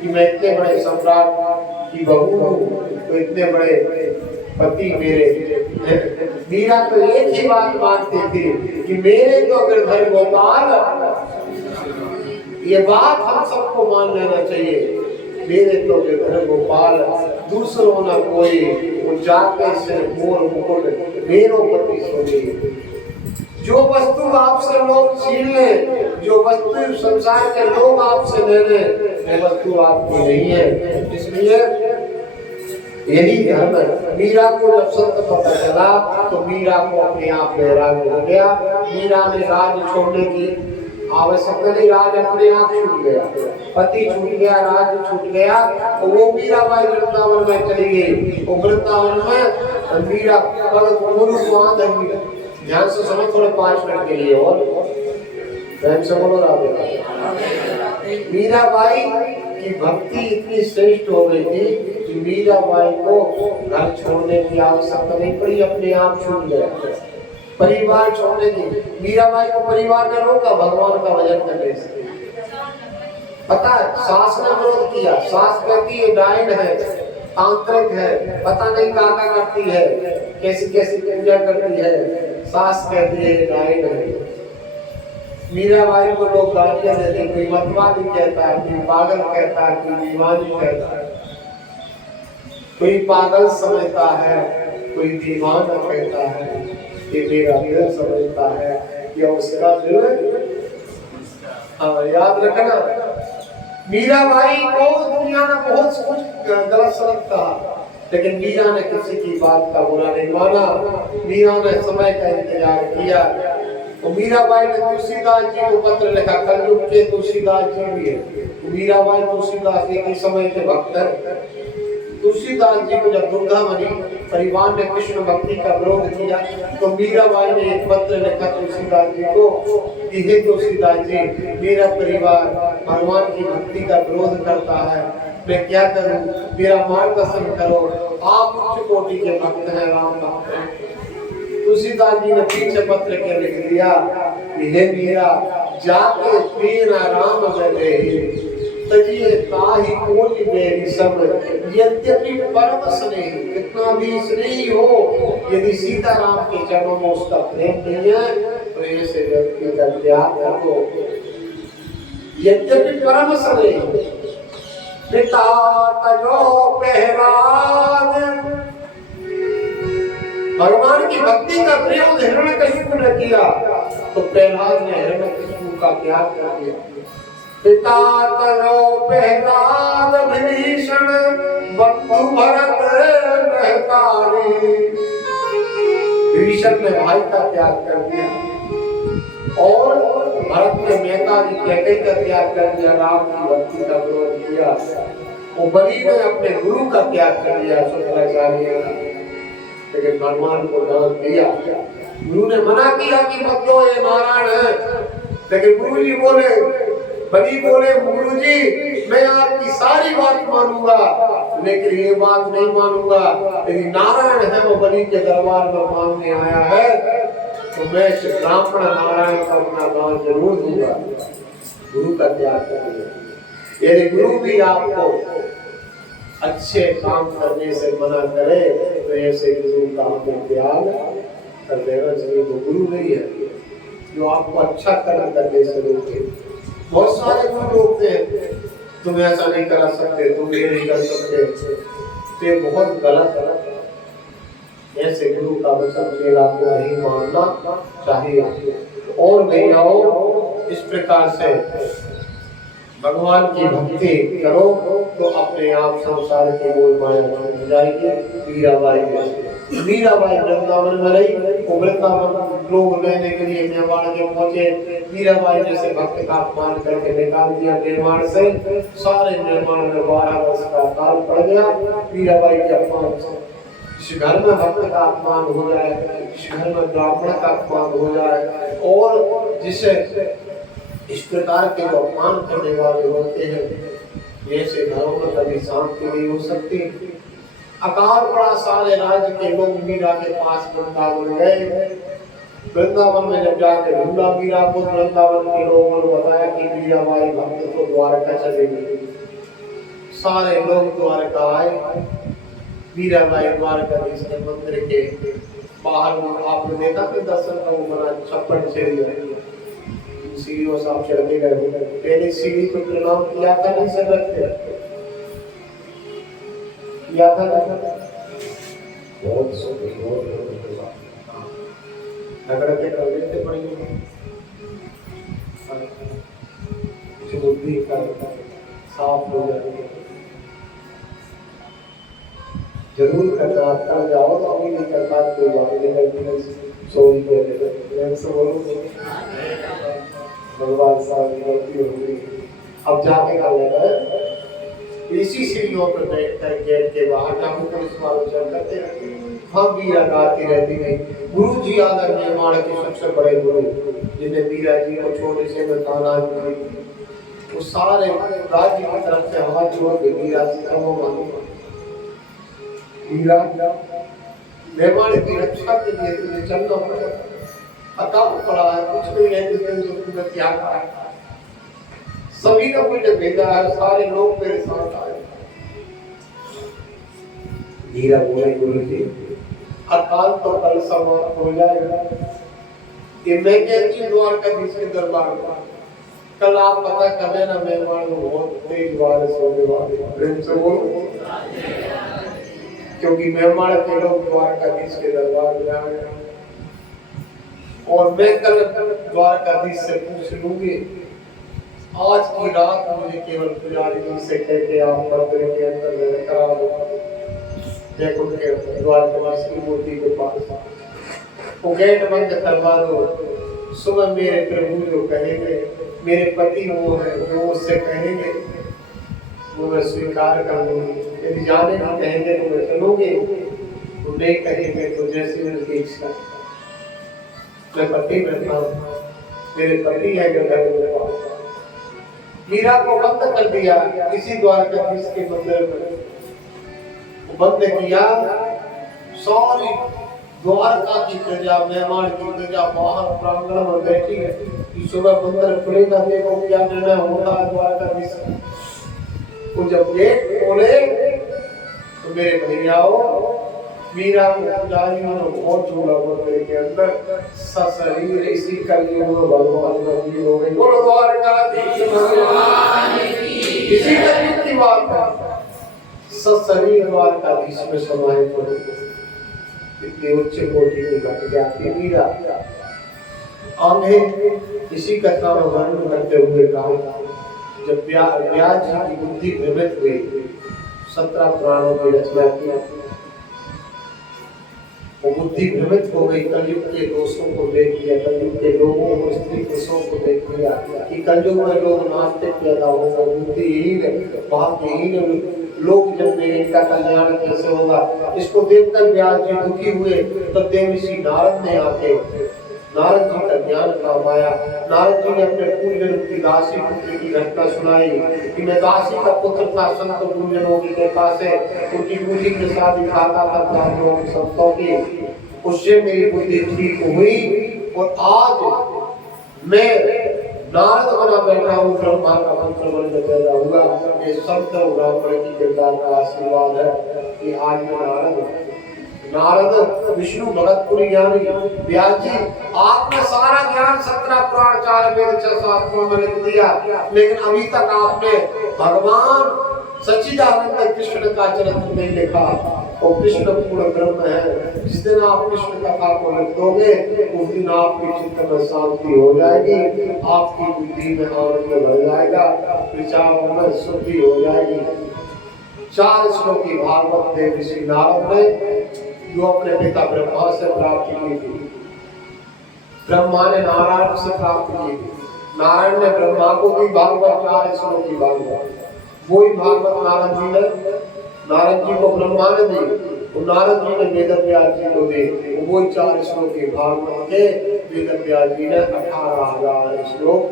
कि मैं इतने बड़े सम्राट की बहू हूँ, तो इतने बड़े पति मेरे। मीरा तो एक ही बात मानती थी कि मेरे तो गिरधर गोपाल, ये बात हम सबको मान लेना चाहिए, मेरे तो गिरधर गोपाल, दूसरों न कोई, वो जाके से मोर मुकुट मेरो पति सोई। जो वस्तु आपसे लोग छीन ले, जो वस्तु संसार के लोग आपसे ले ले, वो वस्तु आपकी नहीं है। इसलिए यही धर्म है। मीरा को जब सत्य पता चला तो मीरा को अपने आप वैराग्य हो गया। मीरा ने राज छोड़ने की आवश्यकता नहीं, राज अपने आप छूट गया, पति छूट गया, राज छूट गया। तो वो मीराबाई वृंदावन में चली गई। वो वृंदावन में मीरा गुरु ध्यान से समझ थोड़े 5 मिनट के लिए, और ध्यान से बोलो राधे। मीराबाई की भक्ति इतनी श्रेष्ठ हो गई थी कि मीराबाई को घर छोड़ने की आवश्यकता नहीं पड़ी, अपने आप छूट गया परिवार छोड़ने की। मीराबाई को परिवार ने रोका भगवान का भजन करने से। पता है सास ने विरोध किया, सास कहती है डायन है, तांत्रिक है, पता नहीं क्या करती है, कैसी कैसी पूजा करती है। सास कहती है डायन है। मीराबाई को लोग गालियां देते, कोई मतवादी कहता है, कोई पागल कहता है, कोई दीवानी कहता है, कोई पागल समझता है, कोई दीवाना कहता है, ये मेरा दिल समझता है, या उसका दिल। याद रखना, मीराबाई को दुनिया ने बहुत कुछ गलत समझता, लेकिन मीरा ने किसी की बात का बुरा नहीं माना। मीरा ने समय का इंतजार किया। तो मीराबाई ने तुलसीदास जी को पत्र लिखा, कलयुग के तुलसीदास जी भी है। मीराबाई तुलसीदास जी के समय के भक्त है। तुलसीदास जी को जब दुर्गा बनी, परिवार ने कृष्ण भक्ति का विरोध किया, तो मीराबाई ने एक पत्र लिखा तुलसीदास जी को कि हे तुलसीदास जी, मेरा परिवार भगवान की भक्ति का विरोध करता है, मैं क्या करूं, मेरा मार्गदर्शन करो, आप उच्च कोटि के भक्त हैं, राम भक्त हैं। तुलसीदास जी ने पीछे पत्र के लिख दिया कि हे मीरा, जाके तेरा राम गए तजिए ताही कोटि मेरी सब, यद्यपि परम स्नेह, कितना भी स्नेही हो, यदि सीता राम के चरणों में उसका प्रेम नहीं है तो ऐसे व्यक्ति का त्याग कर दो। यद्यपि परम स्नेह, पिता तजो पहराद, भगवान की भक्ति का प्रयोग हिरण्यकशिपु ने किया तो प्रहलाद ने हिरण्यकशिपु का त्याग कर दिया। पिता तजो पहराद विभीषण, बंधु भरत महतारी, विभीषण ने भाई का त्याग कर दिया और भरत ने महतारी कैकेयी का त्याग कर दिया, राम की भक्ति का विरोध किया। वो बलि ने अपने गुरु का त्याग कर दिया, शुक्राचार्य का, लेकिन भगवान को दान दिया। गुरु ने मना किया कि मत लो, ये नारायण है, लेकिन गुरु जी बोले, बलि बोले, गुरु जी मैं आपकी सारी बात मानूंगा, लेकिन ये बात नहीं मानूंगा, यदि नारायण है वो बलि के दरबार में मांगने आया है तो मैं ब्राह्मण नारायण का अपना दान जरूर दूंगा। गुरु का त्याग कर दिया। यदि गुरु भी आपको अच्छे काम करने से मना करे तो ऐसे गुरु का हमें त्याग कर देना चाहिए। वो गुरु नहीं है जो आपको अच्छा कर्म करने से रोके। बहुत सारे गुरु रोकते हैं, तुम ऐसा नहीं कर सकते, तुम ये नहीं कर सकते, तो ये बहुत गलत है। ऐसे गुरु का वचन चेला को नहीं मानना चाहिए। और भैयाओं, इस प्रकार से भगवान की भक्ति करो तो अपने आप संसार की मोह माया छूट जाएगी। मीराबाई मीराबाई वृंदावन में रही, वो वृंदावन लोग लेने के लिए मेवाड़ के पहुंचे। मीराबाई जैसे भक्त का अपमान करके निकाल दिया निर्माण से। सारे निर्माण में 12 वर्ष का काल पड़ गया मीराबाई के अपमान से। इस घर में भक्त का अपमान हो जाए, इस घर में ब्राह्मण का अपमान हो जाए, और जिसे इस प्रकार के जो अपमान करने वाले होते हैं, ऐसे घरों में कभी शांति नहीं हो सकती। अकाल पड़ा, सारे राज्य के लोग मीरा के पास वृंदावन गए। वृंदावन में जब जाके ढूंढा मीरा को, वृंदावन के लोगों ने बताया कि मीराबाई भक्त तो द्वारका चले गई। सारे लोग द्वारका आए। मीराबाई द्वारकाधीश के मंदिर के बाहर आपने देखा कि दर्शन का वो बना 56 सीढ़ियों से आप चढ़ते गए। पहले सीढ़ी को प्रणाम किया था, नहीं सब रखते किया था ना, बहुत नगरते कर लेते पड़ेंगे बुद्धि का साफ हो जाएगी। जरूर करता कर जाओ तो अभी नहीं करता कोई बात नहीं करती, सोई के मैं से बोलूं भगवान साहब की गलती हो गई। अब जाके कर लेना है इसी सीढ़ियों पर बैठ कर गेट के बाहर जाके पुलिस वालों से करते रहते हैं। हम भी लगाती रहती है। गुरु जी आदर निर्माण के सबसे बड़े गुरु जिन्हें मीरा जी को छोटे से बताना वो सारे राज्य की तरफ से हाथ जोड़ के मीरा से कहो मानो मीरा निर्माण की रक्षा के लिए तुम्हें चलना पड़ा। अकाल पड़ा है, कुछ भी नहीं तो तुमने क्या कहा। सभी ने मुझे भेजा है, सारे लोग मेरे साथ आए। मीरा बोले गुरु जी अकाल तो कल समाप्त हो जाएगा। ये मैं कहती द्वारकाधीश के दरबार में कल आप पता कर लेना मेहमान बहुत तेज बारिश होने वाली प्रेम से बोलो, क्योंकि मेहमान के लोग द्वारकाधीश के दरबार में आए। और मैं कल द्वारकाधीश से पूछ लूंगी आज की रात मुझे केवल पुजारी जी से कह के आप मंदिर के अंदर करा दो, जयकुंड के द्वारकाधीश की मूर्ति के पास वो गेट बंद करवा दो। सुबह मेरे प्रभु जो कहेंगे, मेरे पति वो है जो उससे कहेंगे वो मैं स्वीकार कर लूंगी। यदि जाने को कहेंगे तो मैं चलूंगी, तो नहीं कहेंगे तो जैसे उनकी इच्छा। मैं पति बैठा हूँ, मेरे पति है जो घर में। मीरा को बंद कर दिया इसी द्वारकाधीश के मंदिर में, बंद किया। सारी द्वारका की प्रजा, मेहमान की प्रजा बाहर प्रांगण में बैठी है कि सुबह मंदिर खुलेगा, देखो क्या निर्णय होता है द्वारकाधीश का। तो जब गेट खोले तो मेरे भैयाओ मीरा को पुजारियों ने बहुत झूला मंदिर के अंदर सशरीर इसी कलयुग में भगवान मंदिर हो गई। बोलो द्वारकाधीश भगवान की। इसी कलयुग की बात है। सशरीर द्वारकाधीश में समाहित हो इतनी उच्च कोटि की घट जाती मीरा। हमें इसी कथा में वर्णन करते हुए कहा जब व्यास जी की बुद्धि भ्रमित हुई, 17 पुराणों की रचना की। वो बुद्धि भ्रमित हो गई, कलयुग के दोषों को देख लिया, कलयुग के लोगों को, स्त्री पुरुषों को देख लिया कि कलयुग में लोग नास्तिक पैदा होगा, बुद्धिहीन भाग्यहीन लोग जन्मे, इनका कल्याण कैसे होगा। इसको देखकर व्यास जी दुखी हुए। तब देवऋषि नारद ने आके नारद जी का ज्ञान फरमाया। नारद जी ने अपने पूर्व जन्म की दासी पुत्र की घटना सुनाई कि मैं दासी का पुत्र था, संत गुरुजनों की कृपा से उनकी बुद्धि के साथ दिखाता था दासियों की संतों की, उससे मेरी बुद्धि ठीक हुई और आज मैं नारद बना बैठा हूँ, ब्रह्मा का पुत्र बनकर पैदा हुआ। ये संत ब्राह्मण की कृपा का आशीर्वाद है कि आज मैं नारद विष्णु भगतपुरी ज्ञानी व्यास जी आपने सारा ज्ञान 17 पुराण 4 वेद 6 शास्त्रों में लिख दिया, लेकिन अभी तक आपने भगवान सच्चिदानंद कृष्ण का चरित्र नहीं लिखा। और कृष्ण पूर्ण ब्रह्म है। जिस दिन आप कृष्ण कथा को लिख दोगे उस दिन आपके चित्त में शांति हो जाएगी, आपकी बुद्धि में आनंद भर जाएगा, विचारों में शुद्धि हो जाएगी। 4 श्लोकी भागवत देव ऋषि नारद ने जो अपने पिता ब्रह्मा से प्राप्त की थी। ब्रह्मा ने नारायण से प्राप्त की थी, नारायण ने ब्रह्मा को भी भागवत 4 श्लोक की भागवत, वही भागवत नारद जी को ब्रह्मा ने दी, तो नारद जी ने वेद व्यास जी को दी, वही 4 श्लोक की भागवत के वेद व्यास जी ने 18,000 श्लोक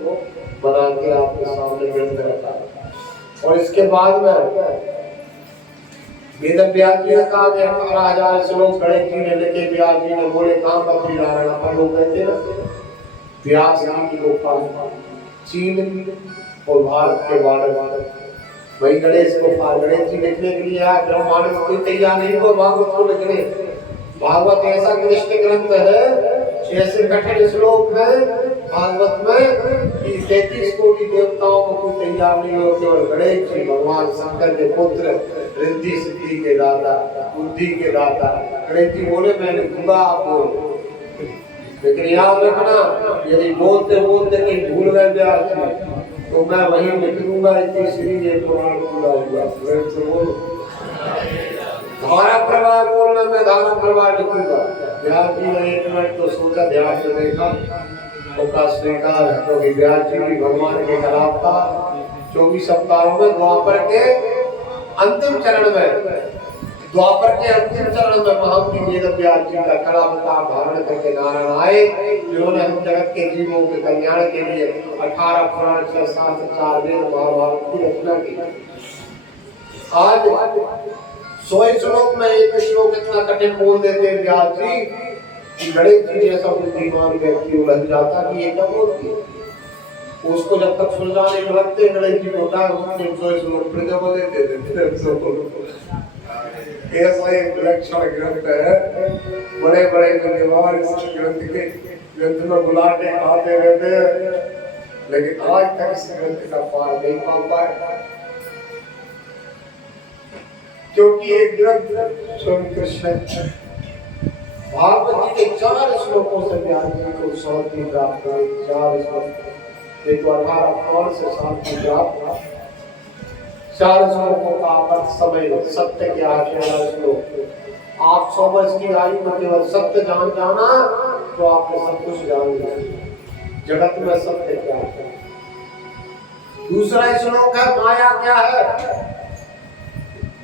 बना के आपके सामने ग्रंथ रखा। और इसके बाद में वेद व्यास जी ने कहा 18,000 श्लोक गणेश जी ने लिखे, व्यास जी ने बोले काम बद्री नारायण। अपन लोग कहते ना व्यास जी की गुफा चीन और भारत के बॉर्डर, वही गणेश गुफा, गणेश जी लिखने के लिए आया, ब्रह्मांड में कोई तैयार नहीं हुआ भागवत को लिखने। भागवत ऐसा कृष्ण ग्रंथ है, ऐसे कठिन श्लोक है भागवत में कि 33 कोटि देवताओं को कोई तैयार नहीं हो, केवल गणेश जी भगवान शंकर के पुत्र, रिद्धि सिद्धि के दाता, बुद्धि के दाता। गणेश जी बोले मैं लिखूंगा, आप बोलो, लेकिन याद रखना यदि बोलते बोलते कहीं भूल गए व्यास जी तो मैं वहीं लिख दूंगा इतनी सीरीज ये पुराण पूरा हुआ। धारा प्रवाह बोलना, मैं धारा प्रवाह लिखूंगा। व्यास जी ने 1 मिनट तो सोचा, ध्यान से देखा, उनका स्वीकार, क्योंकि व्यास जी भी भगवान के खिलाफ था। 24 अवतारों में द्वापर के अंतिम चरण में महामुनि वेद व्यास जी का कड़ा अवतार धारण करके नारायण आए, जिन्होंने हम जगत के जीवों के कल्याण के लिए 18 पुराण 6 शास्त्र 4 वेद महाभारत की रचना की। आज 100 श्लोक में एक श्लोक इतना कठिन बोल देते व्यास जी कि गणेश जी जैसा बुद्धिमान व्यक्ति उलझ जाता कि ये क्या बोलती है। उसको जब तक सुलझाने में लगते गणेश जी को 100 श्लोक फिर जब देते ऐसा एक विलक्षण ग्रंथ है। बड़े बड़े विद्वान इस ग्रंथ के ग्रंथ में बुलाते आते रहते हैं, लेकिन आज तक इस ग्रंथ का पार नहीं पा पाए, क्योंकि एक ग्रंथ स्वयं कृष्ण भागवत जी के 4 श्लोकों से व्यास जी को शांति प्राप्त हुई। 4 श्लोक, एक 18 कौन से शांति प्राप्त। 4 श्लोकों का अर्थ समय सत्य क्या है। 4 श्लोक आप 100 वर्ष की आयु में केवल सत्य जान जाना तो आपने सब कुछ जान लिया। जगत में सत्य क्या है। दूसरा श्लोक है माया क्या है,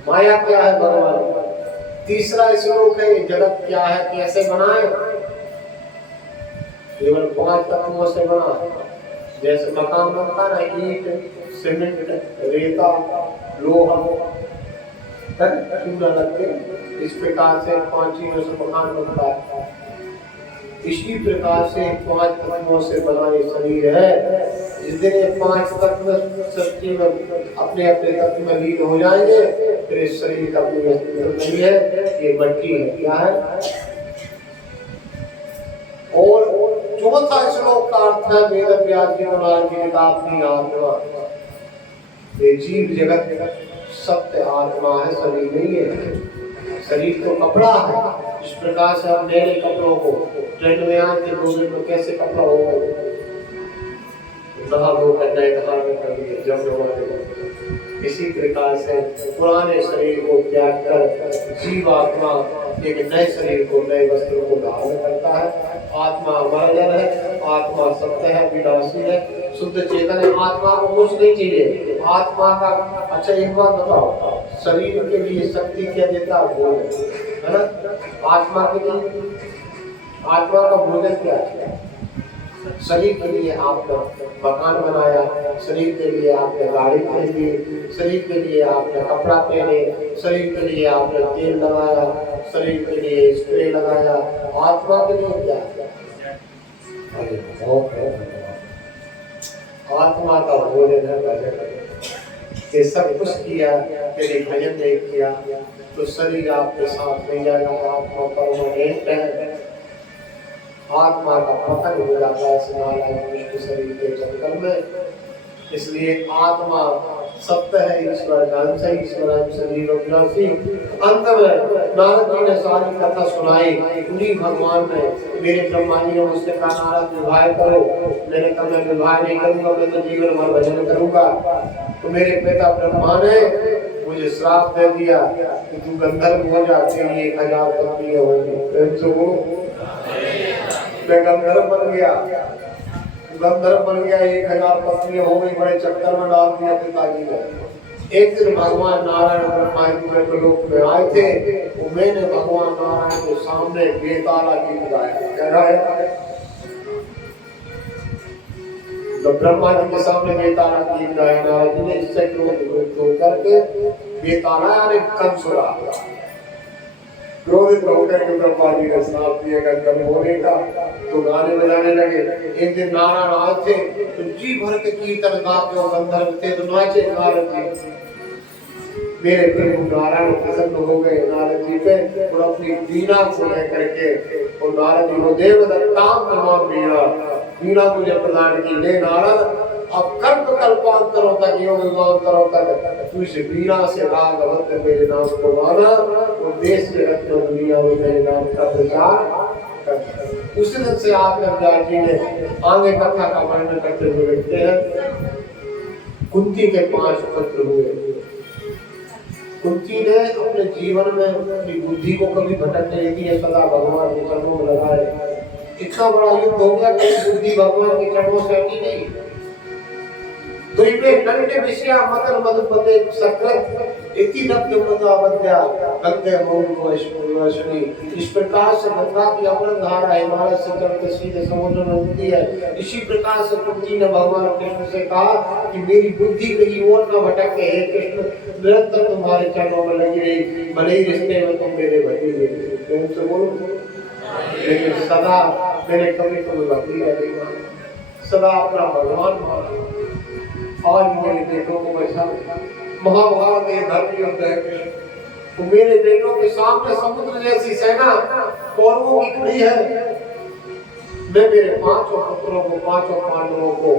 माया क्या है भगवान। तीसरा श्लोक है जगत क्या है, कैसे बनाए। केवल 5 तत्वों से बना है, जैसे मकान बनता ना, ईंट सीमेंट रेता लोहा चूना लग के, इस प्रकार से 5 चीजों से मकान बनता है। इसी प्रकार से 5 तत्वों से बना ये शरीर है। जिस दिन ये 5 तत्व सृष्टि में अपने अपने तत्व में लीन हो जाएंगे फिर इस शरीर का कोई अस्तित्व नहीं है, ये मट्टी है। क्या है। और चौथा श्लोक का अर्थ है वेद व्यास जी नारायण जी का अपनी आत्मा, ये जीव जगत सत्य आत्मा है, शरीर नहीं है। शरीर तो कपड़ा है। इस प्रकार से हम नए कपड़ों को ट्रेंड में आते 2 दिन में कैसे कपड़ा होगा, नहा धोकर नए धारण कर लिए जब। इसी प्रकार से पुराने शरीर को त्याग कर जीव आत्मा एक नए शरीर को, नए वस्त्रों को धारण करता है। आत्मा अमर है, आत्मा सत्य है, विनाशी है, शुद्ध चेतन है। आत्मा को कुछ नहीं चाहिए। आत्मा का अच्छा एक बात बताओ, शरीर के लिए शक्ति क्या देता है, है ना। आत्मा के लिए आत्मा का भोजन क्या है। शरीर के लिए आपने मकान बनाया, शरीर के लिए आपने गाड़ी खरीदी, शरीर के लिए आपने कपड़ा पहने, शरीर के लिए आपने तेल लगाया, शरीर के लिए स्प्रे लगाया। आत्मा के लिए क्या है। आत्मा का भोजन है भजन। ये सब कुछ किया, यदि भजन नहीं किया तो शरीर आपके साथ नहीं जाएगा। आत्मा परमानेंट है। आत्मा का पतन हो जाता है नारायण शरीर के चक्कर में। इसलिए आत्मा सत्य है, ईश्वर ज्ञान से, ईश्वर शरीर विनाशी। अंत में नारद जी ने सारी कथा सुनाई। उन्हीं भगवान ने, मेरे ब्रह्मा जी ने मुझसे कहा नारद विवाह करो। मैंने कहा मैं विवाह नहीं करूंगा, मैं तो जीवन भर भजन करूंगा। तो मेरे पिता ब्रह्मा ने मुझे श्राप दे दिया कि तू गंधर्व हो जा, तेरी 1000 पत्नियां होंगी। तो मैं गंधर्व बन गया, 1000 पत्नियां हो गई, बड़े चक्कर में डाल दिया पिताजी ने। एक दिन भगवान नारायण ब्रह्मा जी लोक में आए थे, तो मैंने भगवान नारायण के सामने बेताला गीत गाया। क्या गाया? तो ब्रह्मा जी के सामने बेताला गीत गाया। नारायण जी ने इससे क्रोध करके बेताला यानी कंसुरा क्रोधित होकर के ब्रह्मा जी ने श्राप दिया गंधर्व होने का। तो गाने बजाने लगे। एक दिन नारायण आए थे, तो जी भर के कीर्तन गा के वो गंधर्व थे, तो नाचे नारद जी। मेरे प्रभु नारायण प्रसन्न हो गए नारद जी पे, और अपनी वीणा को लेकर के और नारद जी को देवदत्ताम नमाम वीणा मुझे प्रदान की। हे नारद, अब कल्प कल्पांतरों तक, योग युगांतरों तक तू इस वीणा से राग अवध मेरे नाम को गाना, और देश के रत्न दुनिया में मेरे नाम का प्रचार कर। उसी दिन से आकर व्यास जी ने आगे कथा का वर्णन करते हुए लिखते हैं, कुंती के 5 पुत्र हुए। कुंती ने अपने जीवन में अपनी बुद्धि को कभी भटकने नहीं दिया, सदा भगवान के चरणों में लगाए। इतना बड़ा युद्ध हो गया कि बुद्धि भगवान के चरणों से हटी नहीं। तो इतने नन्हे विषया मदन मधुपते सकृत इति नब्दमता वद्या गंगे मोह वशनी। इस प्रकार से गंगा की अमृत धारा हिमालय से चलकर सीधे समुद्र में उठती है। इसी प्रकार से कुंती ने भगवान कृष्ण से कहा कि मेरी बुद्धि कहीं और न भटके, हे कृष्ण निरंतर तुम्हारे चरणों में लगी रही, भले ही रिश्ते में तुम मेरे भतीजे। प्रेम से बोलो, लेकिन सदा मैंने कभी तुम्हें भतीजा नहीं माना, सदा अपना भगवान माना। आज मेरे बेटों को बचा, महाभारत में धर्म युद्ध है, तो मेरे बेटों के सामने समुद्र जैसी सेना कौरवों की खड़ी है। मैं मेरे 5 पुत्रों को, 5 पांडवों को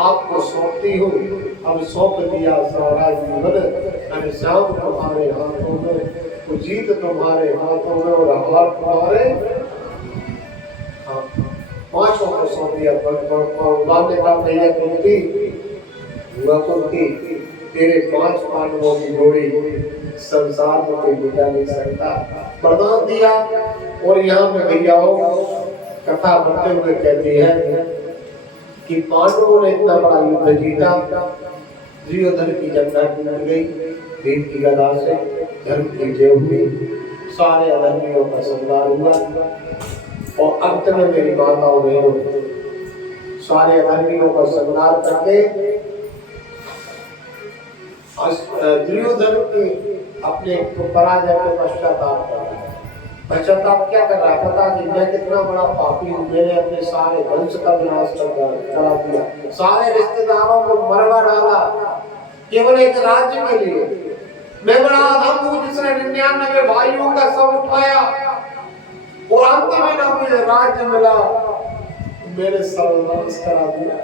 आपको सौंपती हूँ। अब सौंप दिया सारा जीवन, श्याम तुम्हारे हाथों में, तो जीत तुम्हारे हाथों में, और हार तुम्हारे। 5 को सौंप दिया। कुंती, तेरे 5 पांडवों की जोड़ी संसार में कोई मिटा नहीं सकता, वरदान दिया। और यहाँ पे भैया कथा बढ़ते हुए कहती है कि पांडवों ने इतना बड़ा युद्ध जीता, दुर्योधन की जंगा टूट गई, भीम की गदा से धर्म की जय हुई, सारे अधर्मियों का संहार हुआ, और अंत में मेरी माताओं ने सारे अधर्मियों का संहार करके दुर्योधन के अपने पराजय पे पश्चाताप कर रहा है। पश्चाताप क्या कर रहा है? पता नहीं मैं कितना बड़ा पापी हूँ, मैंने अपने सारे वंश का विनाश करा दिया, सारे रिश्तेदारों को मरवा डाला केवल एक राज्य के लिए। मैं बड़ा अधम हूँ जिसने 99 भाइयों का सब उठाया, और अंत में ना मुझे राज्य मिला, मेरे सर्वनाश करा दिया।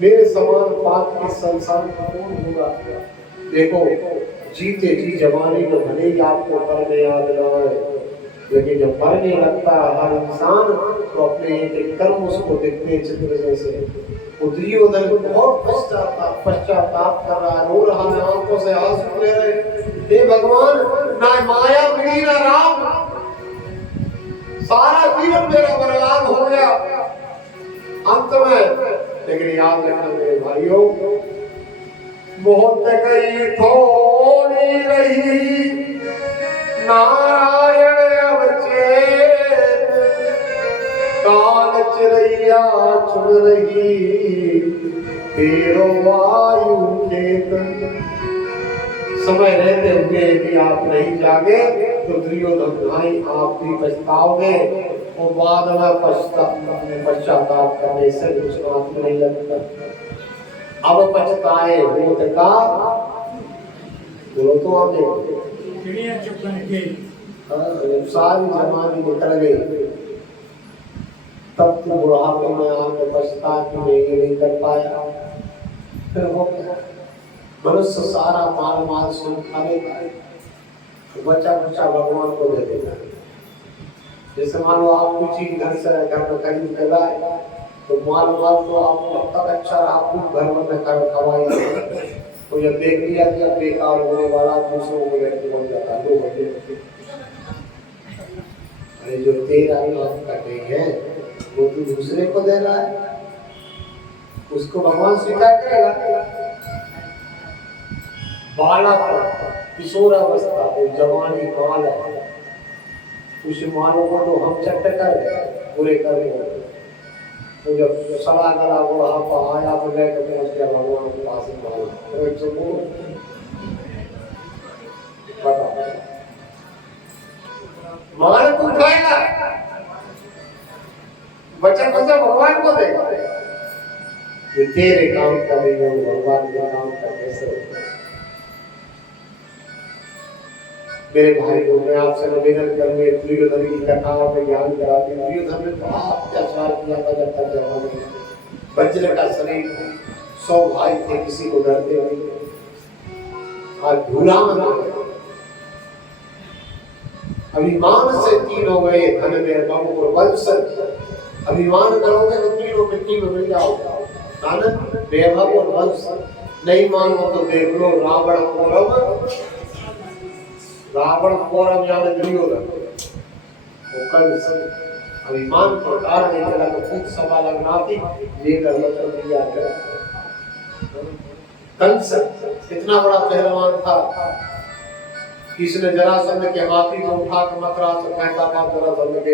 मेरे समान पाप के संसार का कौन होगा? देखो, जीते जी जवानी में भले ही आपको कर्म याद ना आए, लेकिन जब मरने लगता है हर इंसान, तो अपने एक कर्म उसको देखते चित्र जैसे। दुर्योधन बहुत पश्चाताप कर रहा, रो रहा है, आंखों से आंसू ले रहे, हे भगवान, ना माया मिली ना राम, सारा जीवन मेरा बर्बाद हो गया अंत में। लेकिन याद रखना मेरे भाइयों, बहुत गई थोड़ी रही नारायण अवचेत, काल चिरैया चुन रही तेरो वायु खेत। समय रहते हुए यदि आप नहीं जागे तो दुर्योधन भाई आप भी पछताओगे, और बाद में पश्चाताप करने से कुछ काम नहीं लगता। अब पछताए होत का बोलो तो आगे सारी जमानी निकल गई, तब तो बुढ़ापे में आके पछता कि मैं ये नहीं कर पाया। फिर हो गया, मनुष्य सारा माल माल सुन खा लेता है, बच्चा बच्चा भगवान को दे देता है। जैसे मान लो आप कुछ चीज घर से घर में खरीद के लाए, तो माल माल तो आप तब अच्छा आपको घर में खवाई, तो जब देख लिया कि अब बेकार होने वाला, दूसरों को लेकर पहुंच जाता है 2 घंटे। अरे जो तेरा नाम कटे हैं वो तू दूसरे को दे रहा है, उसको भगवान स्वीकार करेगा? बालक किशोरावस्था और जवानी काल है, उस मानव को तो हम चट्ट कर पूरे करने होते। तो जब सड़ा गला बुढ़ापा आया तो लेकर पहुंच गया भगवान के पास ही मान तू खाएगा, वचन वचन भगवान को देगा। जो तेरे काम करेगा वो भगवान के काम करने से होगा। मेरे भाई को मैं आपसे निवेदन करूंगा, दुर्योधन की कथा में ज्ञान करा दी। दुर्योधन ने बहुत अत्याचार किया था जब तक जवान था। वज्र का शरीर, 100 भाई थे, किसी को डरते नहीं। आज भूला अभिमान से 3 हो गए, धन में बाबू और वंश। अभिमान करोगे तो 3 मिट्टी में मिल जाओगे, धन वैभव और वंश। नहीं मानो तो देख लो रावण कौरव यानी दुर्योधन। वो कंस अभिमान के कारण नहीं चला तो खुद सभा लगना थी, ये कर दिया गया। कंस इतना बड़ा पहलवान था, किसने जरासंध के हाथी को उठा कर मथुरा से फेंका था। जरासंध के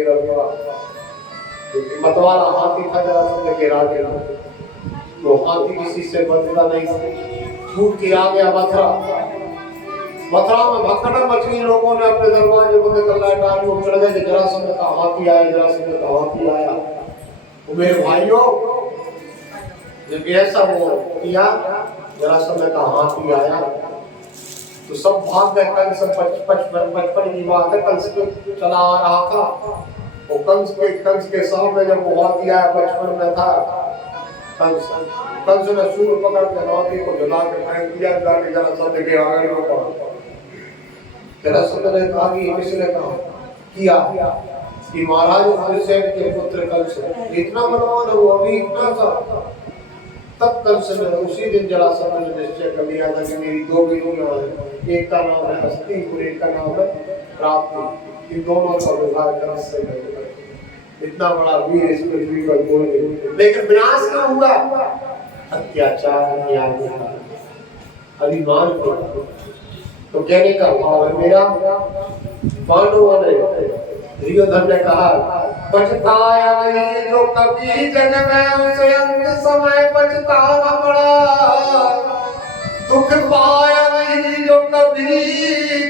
मतवाला हाथी था जरासंध के राजा, वो हाथी किसी से बचता नहीं, छूट के आ गया मथुरा। मथुरा में भगदड़ मच गई, लोगों ने अपने दरवाजे बंद कर लाए, डालियों चढ़ गए। जरासंध का हाथी आया, जरासंध का हाथी आया। तो मेरे भाइयों जब ऐसा वो किया, जरासंध का हाथी आया तो सब भाग गए। कंस 55 की बात है, कंस पे चला आ रहा था। वो कंस के सामने जब वो हाथी आया, 55 में था, कंस ने सूर पकड़ के हाथी को जला के फेंक दिया, जाके जरासंध के आगे को पड़ा। जरासंध ने कहा कि किसने कहा किया कि महाराज हरिसेन के पुत्र कंस इतना बलवान है, वो अभी इतना सा। तब कंस ने उसी दिन जरासंध ने निश्चय कर लिया था कि मेरी 2 बेटियां हैं, एक का नाम है हस्ती और एक का नाम है प्राप्ति। इन दोनों का विवाह कंस से करेगा। इतना बड़ा वीर इस पृथ्वी पर कोई नहीं। लेकिन विनाश क्या हुआ? अत्याचार, अन्याय, अभिमान को। तो कहने का भाव है मेरा, पांडवों ने, दुर्योधन ने कहा पछताया नहीं जो कभी जग में, उसे अंत समय पछतावा पड़ा। दुख पाया नहीं जो कभी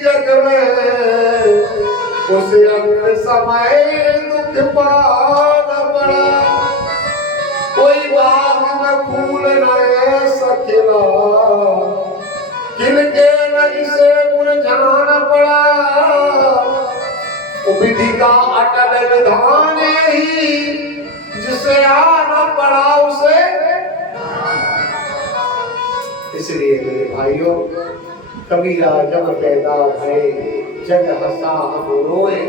जग में, उसे अंत समय दुख पाना पड़ा। कोई बाग में फूल न सकेला, किनके रंग से मुरझाना पड़ा। विधि का अटल विधान ही, जिसे आना पड़ा उसे। इसलिए मेरे भाइयों, कबीरा जब पैदा भये जग हंसा हम रोए,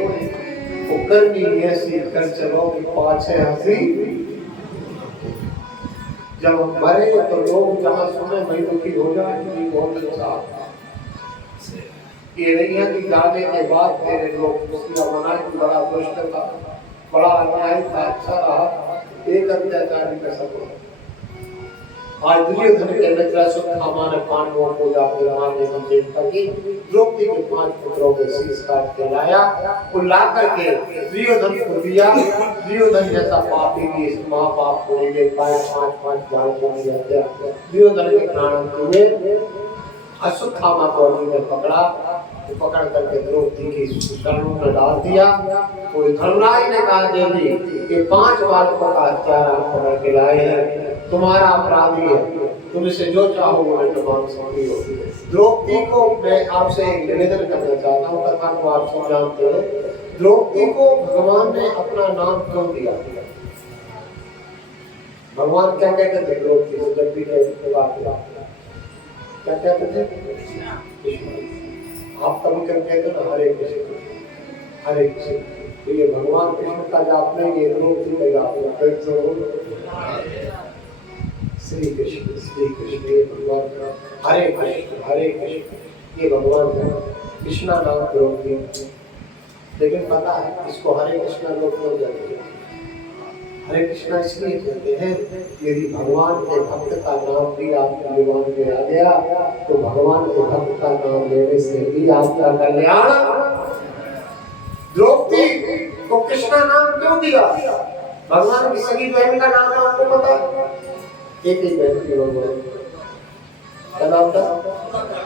वो करनी ऐसी कर चलो कि पाछे हंसी। जब मरे तो लोग जहाँ सुने वही दुखी हो जाए, बहुत अच्छा। ये नहीं है कि जाने के बाद तेरे लोग उसका मना कि बड़ा दुष्ट था, बड़ा अन्याय था, अच्छा रहा, एक अत्याचारी का सब। आज दुर्योधन के मित्र अश्वत्थामा ने पांडवों को जाकर मारने की चेष्टा की। द्रौपदी के 5 पुत्रों के शीश काट के लाया, वो ला करके दुर्योधन को दिया। दुर्योधन जैसा पापी भी इस महापाप को नहीं देख पाया, 5 भाई को दिया। दुर्योधन के प्राण हुए। अश्वत्थामा को अर्जुन ने पकड़ा, तो पकड़ करके द्रौपदी की चरणों में डाल दिया। कोई धर्मराज ने कहा देवी कि 5 बालकों का हत्यारा आप पकड़ के लाए हैं, तुम्हारा अपराधी है, तुम इसे जो चाहो वो मांग सकती हो। द्रौपदी को मैं आपसे निवेदन करना चाहता हूँ, कथा को आप सब जानते हैं। द्रौपदी को भगवान ने अपना नाम क्यों दिया? भगवान क्या कहते थे द्रौपदी से जब भी क्या कहते थे? आप कभी कभी कहते ना हरे कृष्ण, हरे कृष्ण। तो ये भगवान कृष्ण का जाप नहीं, ये द्रौपदी का जाप है। श्री कृष्ण, श्री कृष्ण, भगवान का हरे कृष्ण ये भगवान कृष्णा नाम द्रौपदी, लेकिन पता है इसको हरे कृष्णा लोग क्यों कहते हैं? हरे कृष्णा इसलिए कहते हैं, यदि भगवान के भक्त का नाम भी आपके जुबान में आ गया तो भगवान के भक्त का नाम लेने से भी आपका कल्याण। द्रौपदी को कृष्णा नाम क्यों दिया? भगवान की सगी बहन का नाम आपको पता है? एक ही बहन की भगवान क्या नाम था?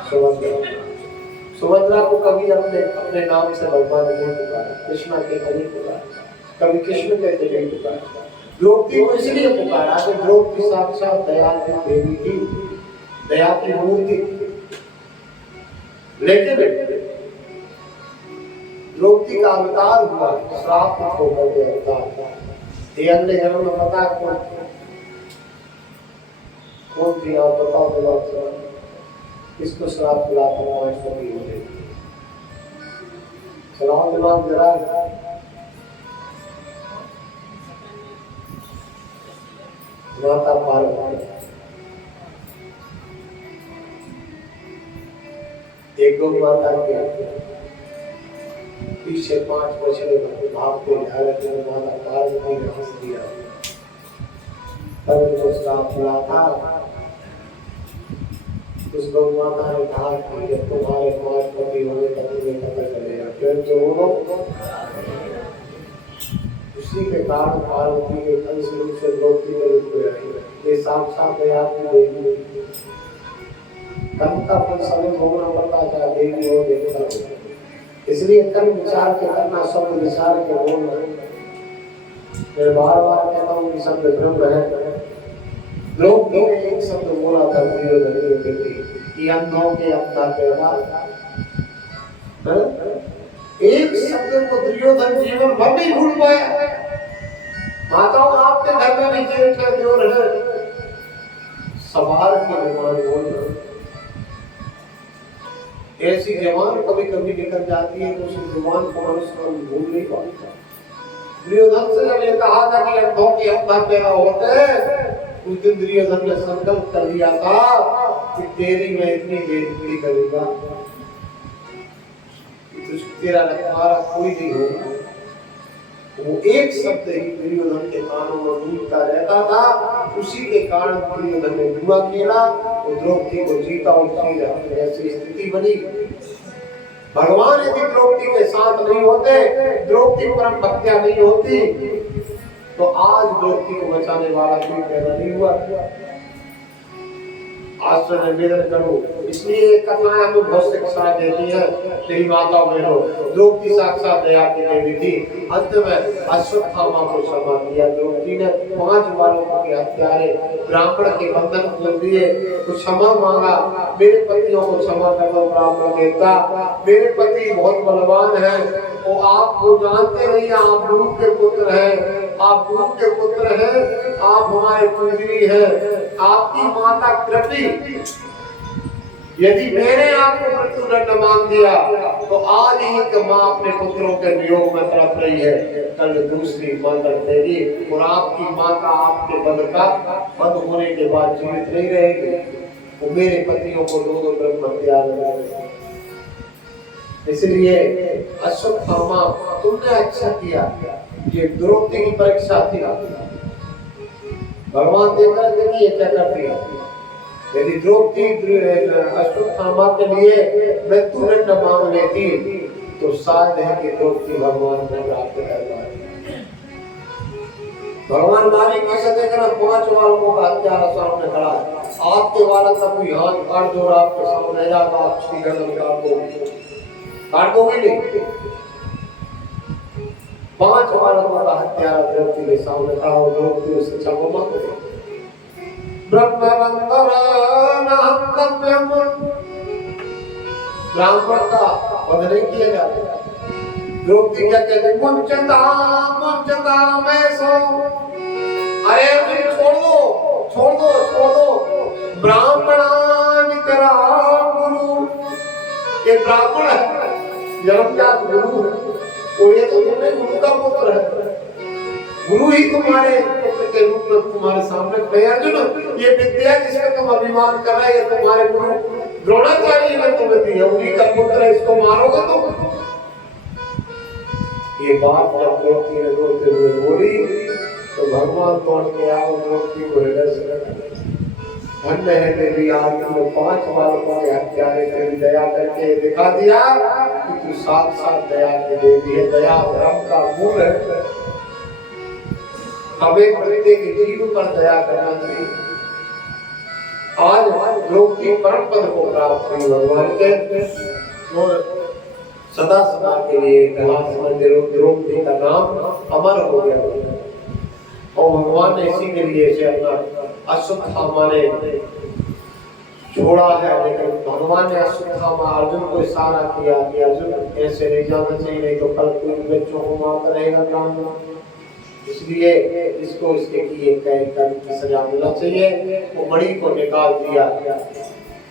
सुभद्रा। सुभद्रा को कभी अपने नाम से भगवान ने पुकारा, कृष्णा के नहीं पुकारा, कभी कृष्ण कहते नहीं पुकारा। द्रौपदी को इसलिए पुकारा कि द्रौपदी साक्षात दया की देवी थी, दया की मूर्ति। लेकिन द्रौपदी का अवतार हुआ श्राप होकर के अवतार। ये अगले जन्म में पता कौन थी? आप बताओ किसको श्राप मिला था? चलाओ दिमाग जरा। माता पार्वती। एक गौ माता के पीछे 5 बछड़े भागते जा रहे थे, माता पार्वती ने हंस दिया। तब उनको श्राप मिला था। उस गौ माता ने कहा कि जब तुम्हारे 5 पति होंगे तब तुम्हें पता चलेगा। फिर जो हो उसी के कारण पार्वती के अंश रूप से द्रौपदी के रूप में आई। ये साक्षात दया की देवी। कर्म का फल समय भोगना पड़ता है, देवी हो देवता हो। इसलिए कर्म विचार के करना, शब्द विचार के बोलना। मैं बार-बार कहता हूँ कि शब्द ब्रह्म है। द्रौपदी ने एक शब्द बोला था दुर्योधन के प्रति कि अंधों के अपना पैदा। एक शब्द को दुर्योधन जीवन भर नहीं भूल पाया। माताओं आपके घर में भी जेठ है, देवर है, सवार के जवान बोल रहे। ऐसी जवान कभी कभी निकल जाती है तो उस जवान को मनुष्य भूल नहीं पाता। दुर्योधन से जब ये कहा था कि अंधों के अपना पैदा होते हैं, उस दिन दुर्योधन ने संकल्प कर लिया था कि तेरी मैं इतनी बेइज्जती करूंगा, तेरा रखवाला कोई नहीं होगा। वो एक शब्द ही दुर्योधन के कानों में गूंजता रहता था। उसी के कारण दुर्योधन ने जुआ खेला और द्रौपदी को जीता और ऐसी स्थिति बनी। भगवान यदि द्रौपदी के साथ नहीं होते, द्रौपदी परम भक्त्या नहीं होती, तो आज द्रौपदी को बचाने वाला कोई पैदा नहीं हुआ। आज से निवेदन करो। इसलिए कथाएं हमें बहुत शिक्षा देती है। तेरी माता बहनों, द्रौपदी साक्षात दया की देवी थी। अंत में अश्वत्थामा को क्षमा किया। द्रौपदी ने 5 बालकों के हत्यारे ब्राह्मण के बंधन खोल दिए, तो क्षमा मांगा। मेरे पतियों को क्षमा कर दो ब्राह्मण देवता, मेरे पति बहुत बलवान है, वो आपको जानते नहीं, आप गुरु के पुत्र हैं, आप गुरु के पुत्र हैं, आप हमारे पूजनीय हैं, आपकी माता कृपी। यदि मैंने आपको मृत्युदंड मांग दिया तो आज ही कि माँ अपने पुत्रों के वियोग में तड़प रही है, कल दूसरी माँ तड़पेगी और आपकी माता आपके बद होने के बाद जीवित नहीं रहेगी। वो मेरे पतियों को 2 ब्रह्म हत्या लगे। इसलिए अश्वत्थामा तुमने अच्छा किया। ये द्रौपदी की परीक्षा थी। भगवान देख रहे थे कि ये क्या करती है। यदि द्रौपदी अश्वत्थामा के लिए मृत्युदंड मांग लेती तो शायद है कि द्रौपदी भगवान को प्राप्त कर पाती। भगवान मारी की सके करना 5 बालकों का हत्यारा सामने खड़ा है। आपके बालक का कोई हाथ काट दो, आपके सामने जाता आप उसकी गर्दन काट दोगे नहीं। 5 बालकों का हत्यारा द्रौपदी के सामने खड़ा हो, द्रौपदी उससे क्षमा मांगे। ब्रह्मवंदना नहंतव्यम, ब्राह्मण का वध नहीं किया जाता। द्रौपदी क्या कहते? मुंचता मैं सो। अरे छोड़ दो ब्राह्मणानि करा गुरु। ये ब्राह्मण है, जन्मजात गुरु है, और ये तो तुम्हें गुरु का पुत्र है। गुरु ही तुम्हारे पुत्र के रूप में तुम्हारे सामने खड़े। अर्जुन, ये विद्या जिसमें तुम अभिमान कर रहे हैं तुम्हारे गुरु द्रोणाचार्य ने तुम्हें दी है, उन्हीं का पुत्र है, इसको मारोगे तुम? ये बात जब द्रौपदी ने रोते हुए बोली तो भगवान तोड़ के आओ द्रौपदी को हृदय से लगा। धन्य है तेरी आत्मा में 5 बालकों के हत्यारे तेरी दया करके दिखा दिया कि तू साक्षात दया की देवी है। दया धर्म का मूल है। हमें प्रत्येक जीव पर दया करना चाहिए। आज लोग की परम पद को प्राप्त हुई भगवान के और सदा सदा के लिए इतिहास में द्रौपदी का नाम अमर हो गया और भगवान ने इसी के लिए से अपना अश्वत्थामा ने छोड़ा है। लेकिन भगवान ने अश्वत्थामा अर्जुन को इशारा किया कि अर्जुन ऐसे नहीं जाना चाहिए, नहीं तो कल कोई बच्चों को मारता रहेगा काम। इसलिए इसको इसके किए गए कर्म की सजा मिलना चाहिए। वो मणि को निकाल दिया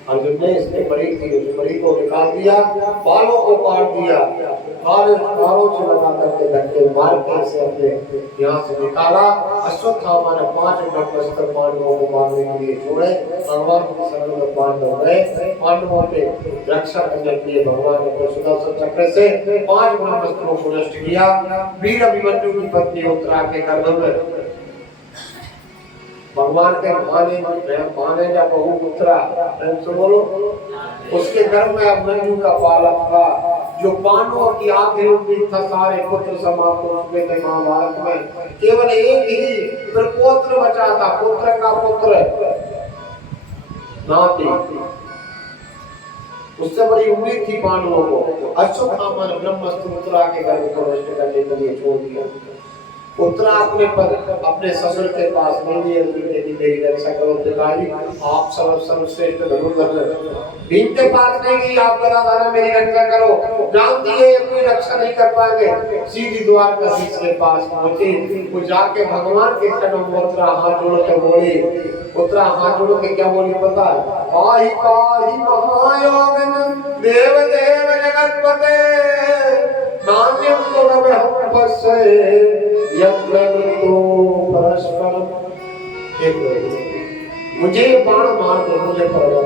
अर्जुन ने, इसने मणि को निकाल दिया, बालों को काट दिया, बालों से लगा करके धक्के मार के इसे अपने यहाँ से निकाला। अश्वत्थामा ने 5 ब्रह्मास्त्र पांडवों को मारने के लिए छोड़े। भगवान के शरण में पांडव गए, पांडवों के रक्षा करने के लिए भगवान ने सुदर्शन चक्र से 5 ब्रह्मास्त्रों को नष्ट किया। वीर अभिमन्यु की पत्नी उत्तरा के गर्भ में भगवान के भाने जब बहू उत्तरा, बोलो, उसके गर्भ में अभिमन्यु का बालक था जो पांडवों की आखिरी उम्मीद था। सारे पुत्र समाप्त हो चुके थे महाभारत में, केवल एक ही पुत्र बचा था, पुत्र का पुत्र नाती। उससे बड़ी उम्मीद थी पांडवों को। अश्वत्थामा ने ब्रह्मास्त्र उत्तरा के गर्भ को नष्ट करने के लिए छोड़ दिया। उत्तरा अपने ससुर के पास मेरी रक्षा करो पिताजी, आप सर्वश्रेष्ठ धनुर्धर। भीम के पास नहीं गई, आप गदाधर मेरी रक्षा करो, जानती है कोई रक्षा नहीं कर पाएंगे। सीधी द्वारकाधीश के पास पहुंची, वो जाके भगवान के चरणों में उत्तरा हाथ जोड़ के बोली। उत्तरा हाथ जोड़ के क्या बोली पता है? पाहि पाहि महायोगिन देव देव जगतपते नान्यं तदभयं पश्ये मुझे बाण मार दो, मुझे पकड़,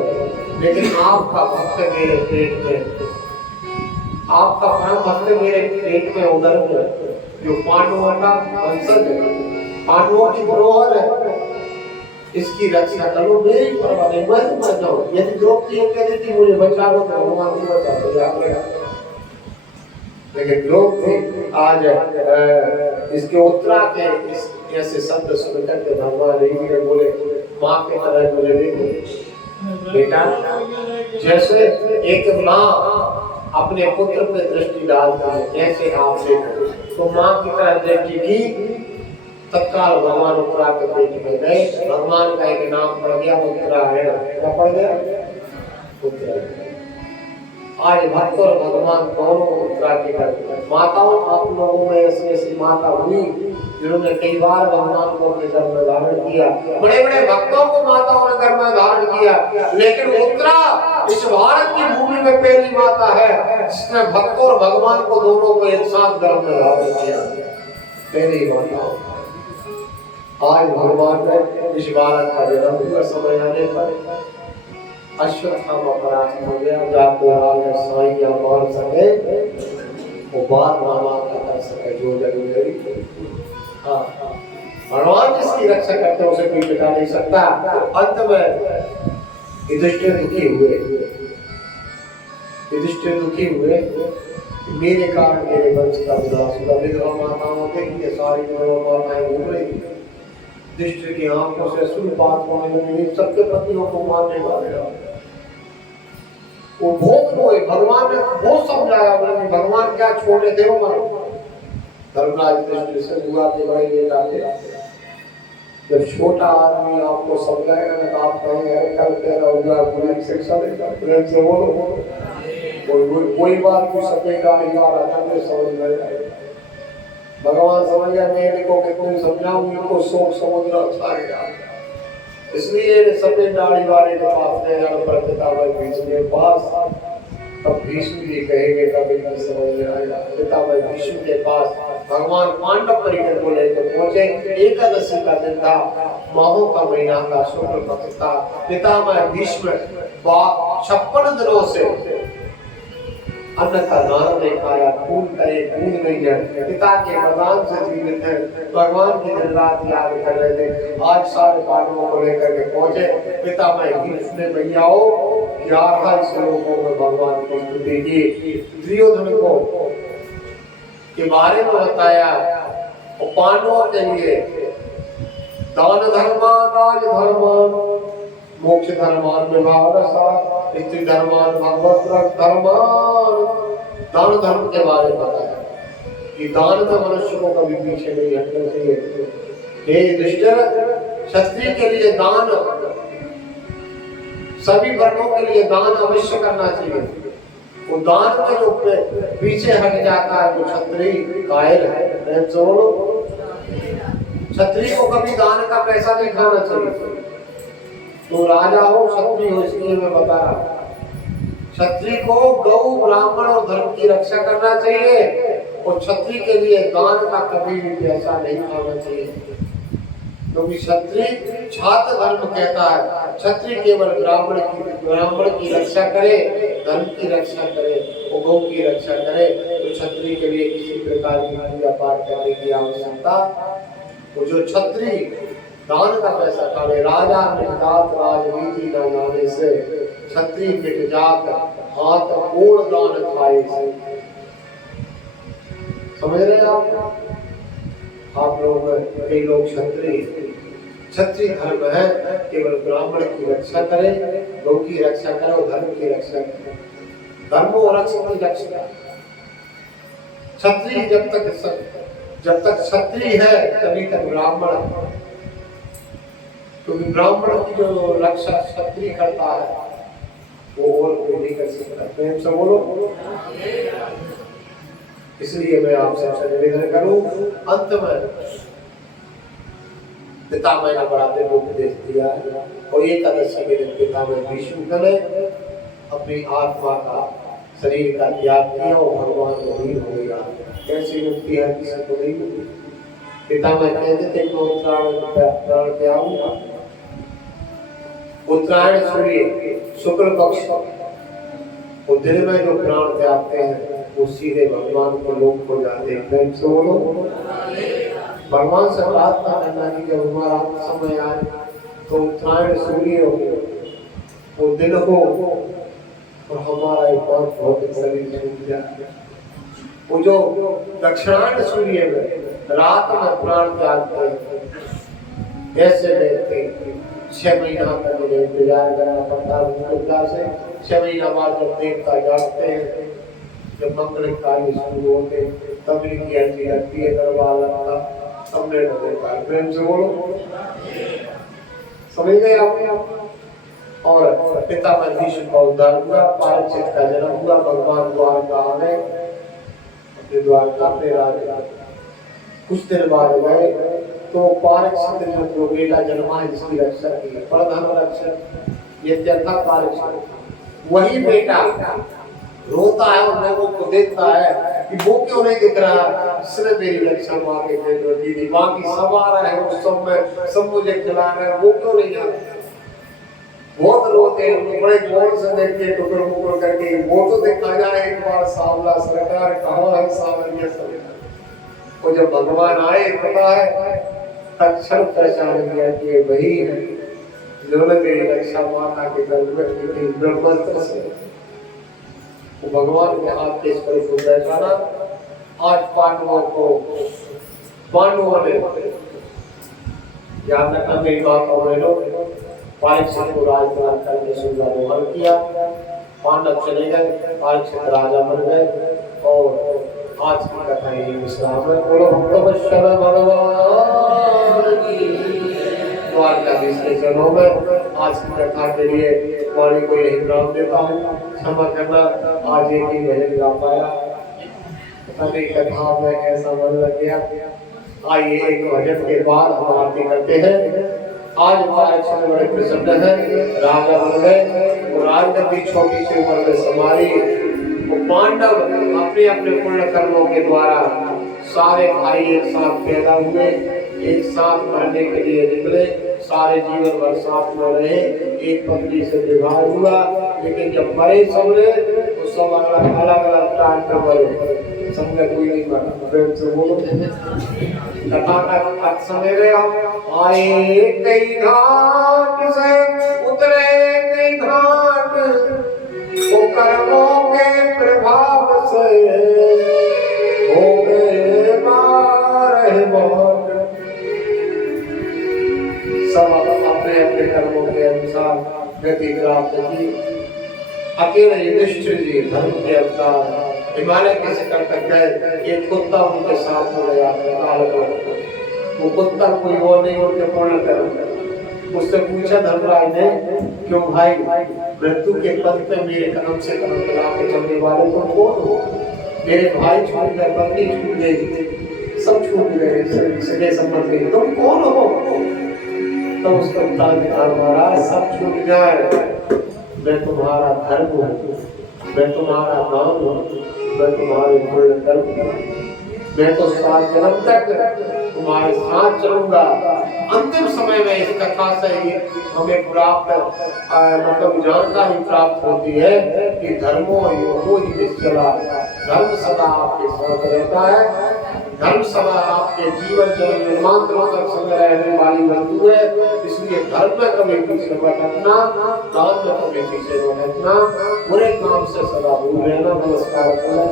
लेकिन आपका भक्त मेरे पेट में, आपका परम भक्त मेरे पेट में उदर में, जो पांडवों का वंशज है, पांडवों की धरोहर है, इसकी रक्षा करो। मेरी परवाह नहीं, मैं मर जाऊं। यदि द्रौपदी कह देती मुझे बचा लो तो भगवान नहीं बचा तो याद रखा। लेकिन लोग आज इसके उत्तरा के इस ऐसे शब्द सुन करके भगवान ने बोले माँ के तरह मुझे देखो बेटा। जैसे एक माँ अपने पुत्र पे दृष्टि डालती है, ऐसे आप देखो। तो माँ की तरह दृष्टि की, तत्काल भगवान उत्तरा के पेट में गए। भगवान का एक नाम पड़ गया उत्तरायण। क्या पड़ गया? उत्तरायण। आज भक्त और भगवान दोनों उत्तरा के घर। माताओं, आप लोगों में ऐसी ऐसी माता हुई जिन्होंने कई बार भगवान को अपने घर में धारण किया। बड़े बड़े भक्तों को माताओं ने घर में धारण किया, लेकिन उत्तरा इस भारत की भूमि में पहली माता है जिसने भक्त और भगवान को दोनों को एक साथ घर में धारण किया। पहली माता। आज भगवान ने इस भारत का जन्म हुआ। समय आने पर अश्वत्थामा परास्त हो गया। जाको हाल है साईं या मान सके वो बार नामा कर सके जो जरूरी। हाँ, भगवान जिसकी रक्षा करते हैं उसे कोई मिटा नहीं सकता। अंत में युधिष्ठिर दुखी हुए मेरे कारण मेरे वंश का विनाश हुआ। विधवा माताओं के सारी माताएं घूम रही, युधिष्ठिर की आंखों से अश्रु बात होने लगी। सबके पतियों को मारने वाले वो बहुत रोए। भगवान ने बहुत समझाया, भगवान क्या छोड़े थे वो धर्मराज युधिष्ठिर से हुआ के बड़े बेटा थे। जब छोटा आदमी आपको समझाएगा ना तो आप कहेंगे कल तेरा हुआ बुरी शिक्षा देगा। प्रेम से बोलो, कोई बात भी सपेगा नहीं आ रहा था, समझ में भगवान समझ गया मेरे को कितने समझाऊं, इनको शोक समुद्र अच्छा गया। इसलिए सफेद दाढ़ी वाले के पास ले जाना पड़ता है भीष्म के पास। तब भीष्म जी कहेंगे कभी समझ में आएगा। पितामह भीष्म के पास भगवान पांडव परिकर को लेकर पहुंचे। एकादशी का दिन था, माहों का महीना था, शुक्ल पक्ष था। पितामह भीष्म 56 दिनों से अन्न का दान नहीं खाया, खून करे खून नहीं है, पिता के वरदान से जीवित है, भगवान की दिन रात याद कर रहे थे। आज सारे पांडवों को लेकर के पहुंचे। पितामह भीष्म ने भैयाओ 11 श्लोकों में भगवान की स्तुति की, दुर्योधन को के बारे में बताया और पांडवों के लिए दान धर्मान, राज धर्मान, मोक्ष धर्मान, विवाह रसा, स्त्री धर्मान, भगवत धर्मान, दान धर्म के बारे में बताया कि दान में मनुष्य को कभी पीछे नहीं हटना चाहिए। हे युधिष्ठिर, क्षत्रिय के लिए दान, सभी वर्गों के लिए दान अवश्य करना चाहिए। वो दान में जो पीछे हट जाता है वो क्षत्रिय कायल है। क्षत्रिय को कभी दान का पैसा नहीं खाना चाहिए। तो राजा हो क्षत्रिय हो, इसलिए मैं बता रहा हूं, क्षत्रिय को गौ, ब्राह्मण और धर्म की रक्षा करना चाहिए और क्षत्रिय के लिए दान का कभी भी पैसा नहीं खाना चाहिए, क्योंकि क्षत्रिय छात्र धर्म कहता है। क्षत्रिय केवल ब्राह्मण की रक्षा करे, धर्म की रक्षा करे और गौ की रक्षा करे। तो क्षत्रिय के लिए किसी प्रकार की पूजा पाठ करने की आवश्यकता, वो जो क्षत्रिय दान का पैसा खाने, राजा निजात राजनीति न जाने से, क्षत्रिय मिट जात हाथ ओढ़ दान खाए से। समझ रहे आप लोग? कई लोग क्षत्रिय धर्म है, केवल ब्राह्मण की रक्षा करे, गौ की रक्षा करे और धर्म की रक्षा करे। धर्मो रक्षति रक्षा। क्षत्रिय जब तक क्षत्रिय है तभी तक ब्राह्मण, क्योंकि ब्राह्मण की जो रक्षा क्षत्रिय करता है वो और कोई नहीं कर सकता। प्रेम से बोलो। इसलिए मैं आपसे निवेदन करूं, अंत में पितामह ने बड़ा दिन उपदेश दिया और एकादशी के दिन पितामह भीष्म ने अपनी आत्मा का, शरीर का त्याग किया और भगवान को लीन हो गया। कैसी मुक्ति है किसी को नहीं मिली। पितामह कहते थे कि उत्तरायण त्यागूंगा। उत्तरायण सूर्य शुक्ल पक्ष और दिन में जो प्राण त्यागते हैं वो सीधे भगवान को लोक हो जाते हैं। प्रेम से बोलो। भगवान से प्रार्थना करना कि जब हमारा समय आए तो उत्तरायण सूर्य हो, वो दिन हो और हमारा एक बहुत भौतिक शरीर छूट जाए। वो जो दक्षिणायन सूर्य में रात में प्राण त्यागते हैं, ऐसे व्यक्ति 6 महीना तक मुझे इंतजार करना पड़ता है। से 6 महीना बाद जब देवता जागते हैं, जब मंगल कार्य शुरू होते तब इनकी अर्जी लगती है, दरबार लगता, तब लेट होता है। प्रेम से बोलो। समझ गए आप? और पितामह भीष्म का उद्धार हुआ, परीक्षित का जन्म हुआ, भगवान द्वारका आ गए, अपने द्वारका अपने राज्य। कुछ दिन बाद गए तो परीक्षित ने जो बेटा जन्मा है जिसकी रक्षा की, प्रधान रक्षक ये था परीक्षित। वही बेटा रोता है और लोगों को देखता है कि वो क्यों नहीं दिख रहा, इसने मेरी रक्षा माँ के दी थी, बाकी सब आ रहा है, उस सब में सब मुझे खिला रहे हैं, वो क्यों नहीं आ रहा। बहुत रोते हैं, बड़े गौर से देखते टुकड़ मुकड़ करके, वो तो देखा जाए एक बार सांवला सरकार कहाँ है, सांवलिया सरकार। और जब भगवान आए पता है तक्षण पहचान गया कि वही है जिन्होंने मेरी रक्षा माता के गर्भ में की थी ब्रह्मास्त्र से। वो भगवान के हाथ के स्पर्श को पहचाना। आज पांडवों ने याद रखना मेरी बात और लोग परीक्षित को राजकुमार करके सुंदर किया। पांडव चले गए, परीक्षित राजा बन गए और आज की कथा ये विश्राम है। बोलो भक्तवत्सल भगवान की। द्वारकाधीश के चरणों में आज की कथा के लिए वाणी को यही नाम देता हूँ, क्षमा करना। आज एक ही भजन गा पाया, कभी कथा में ऐसा मन लग गया। आइए एक भजन के बाद हम आरती करते हैं। आज परीक्षित बड़े प्रसन्न है, राजा बन गए और राजगद्दी छोटी सी उम्र में संभाली। पांडव अपने अपने पुण्य कर्मों के द्वारा सारे भाई एक साथ पैदा हुए, एक साथ मरने के लिए निकले, सारे जीवन भर साथ में रहे, एक पत्नी से विवाह हुआ, लेकिन जब मरे सबने तो सब अलग अलग टाइम पर मरे, सब में कोई नहीं मरा। प्रेम से बोलो। कथा का सवेरे हम आए कई घाट से, उतरे कई घाट, वो कर्मों के प्रभाव से हो गए बारह मौत। सब अपने अपने कर्मों के अनुसार गति प्राप्त की। अकेले युधिष्ठिर जी धर्म के अवतार हिमालय के शिखर तक गए, एक कुत्ता उनके साथ हो गया। वो कुत्ता कोई और नहीं, उनके पूर्ण कर्म। उससे पूछा धर्मराज ने, क्यों भाई, मृत्यु के पद पे मेरे कदम से कदम मिला के चलने वाले तुम कौन हो? मेरे भाई छूट गए, पत्नी छूट गई, सब छूट गए, सगे संबंधी, तुम कौन हो? तो उसका उत्तर दिया, महाराज सब छूट जाए, मैं तुम्हारा धर्म हूँ, मैं तुम्हारा नाम हूँ, मैं तुम्हारे पूर्ण कर्म हूँ, मैं तो 7 जन्म तक तुम्हारे साथ चलूंगा। अंतिम समय में इस कथा से हमें प्राप्त मतलब जानकारी प्राप्त होती है कि धर्मो योगो निश्चला, धर्म सदा आपके साथ रहता है। धर्म सदा आपके जीवन जन्मांतरों तक संग रहने वाली वस्तु है, इसलिए धर्म में कभी पीछे मत हटना, दान में कभी पीछे मत हटना, बुरे काम से सदा दूर रहना, नमस्कार करना,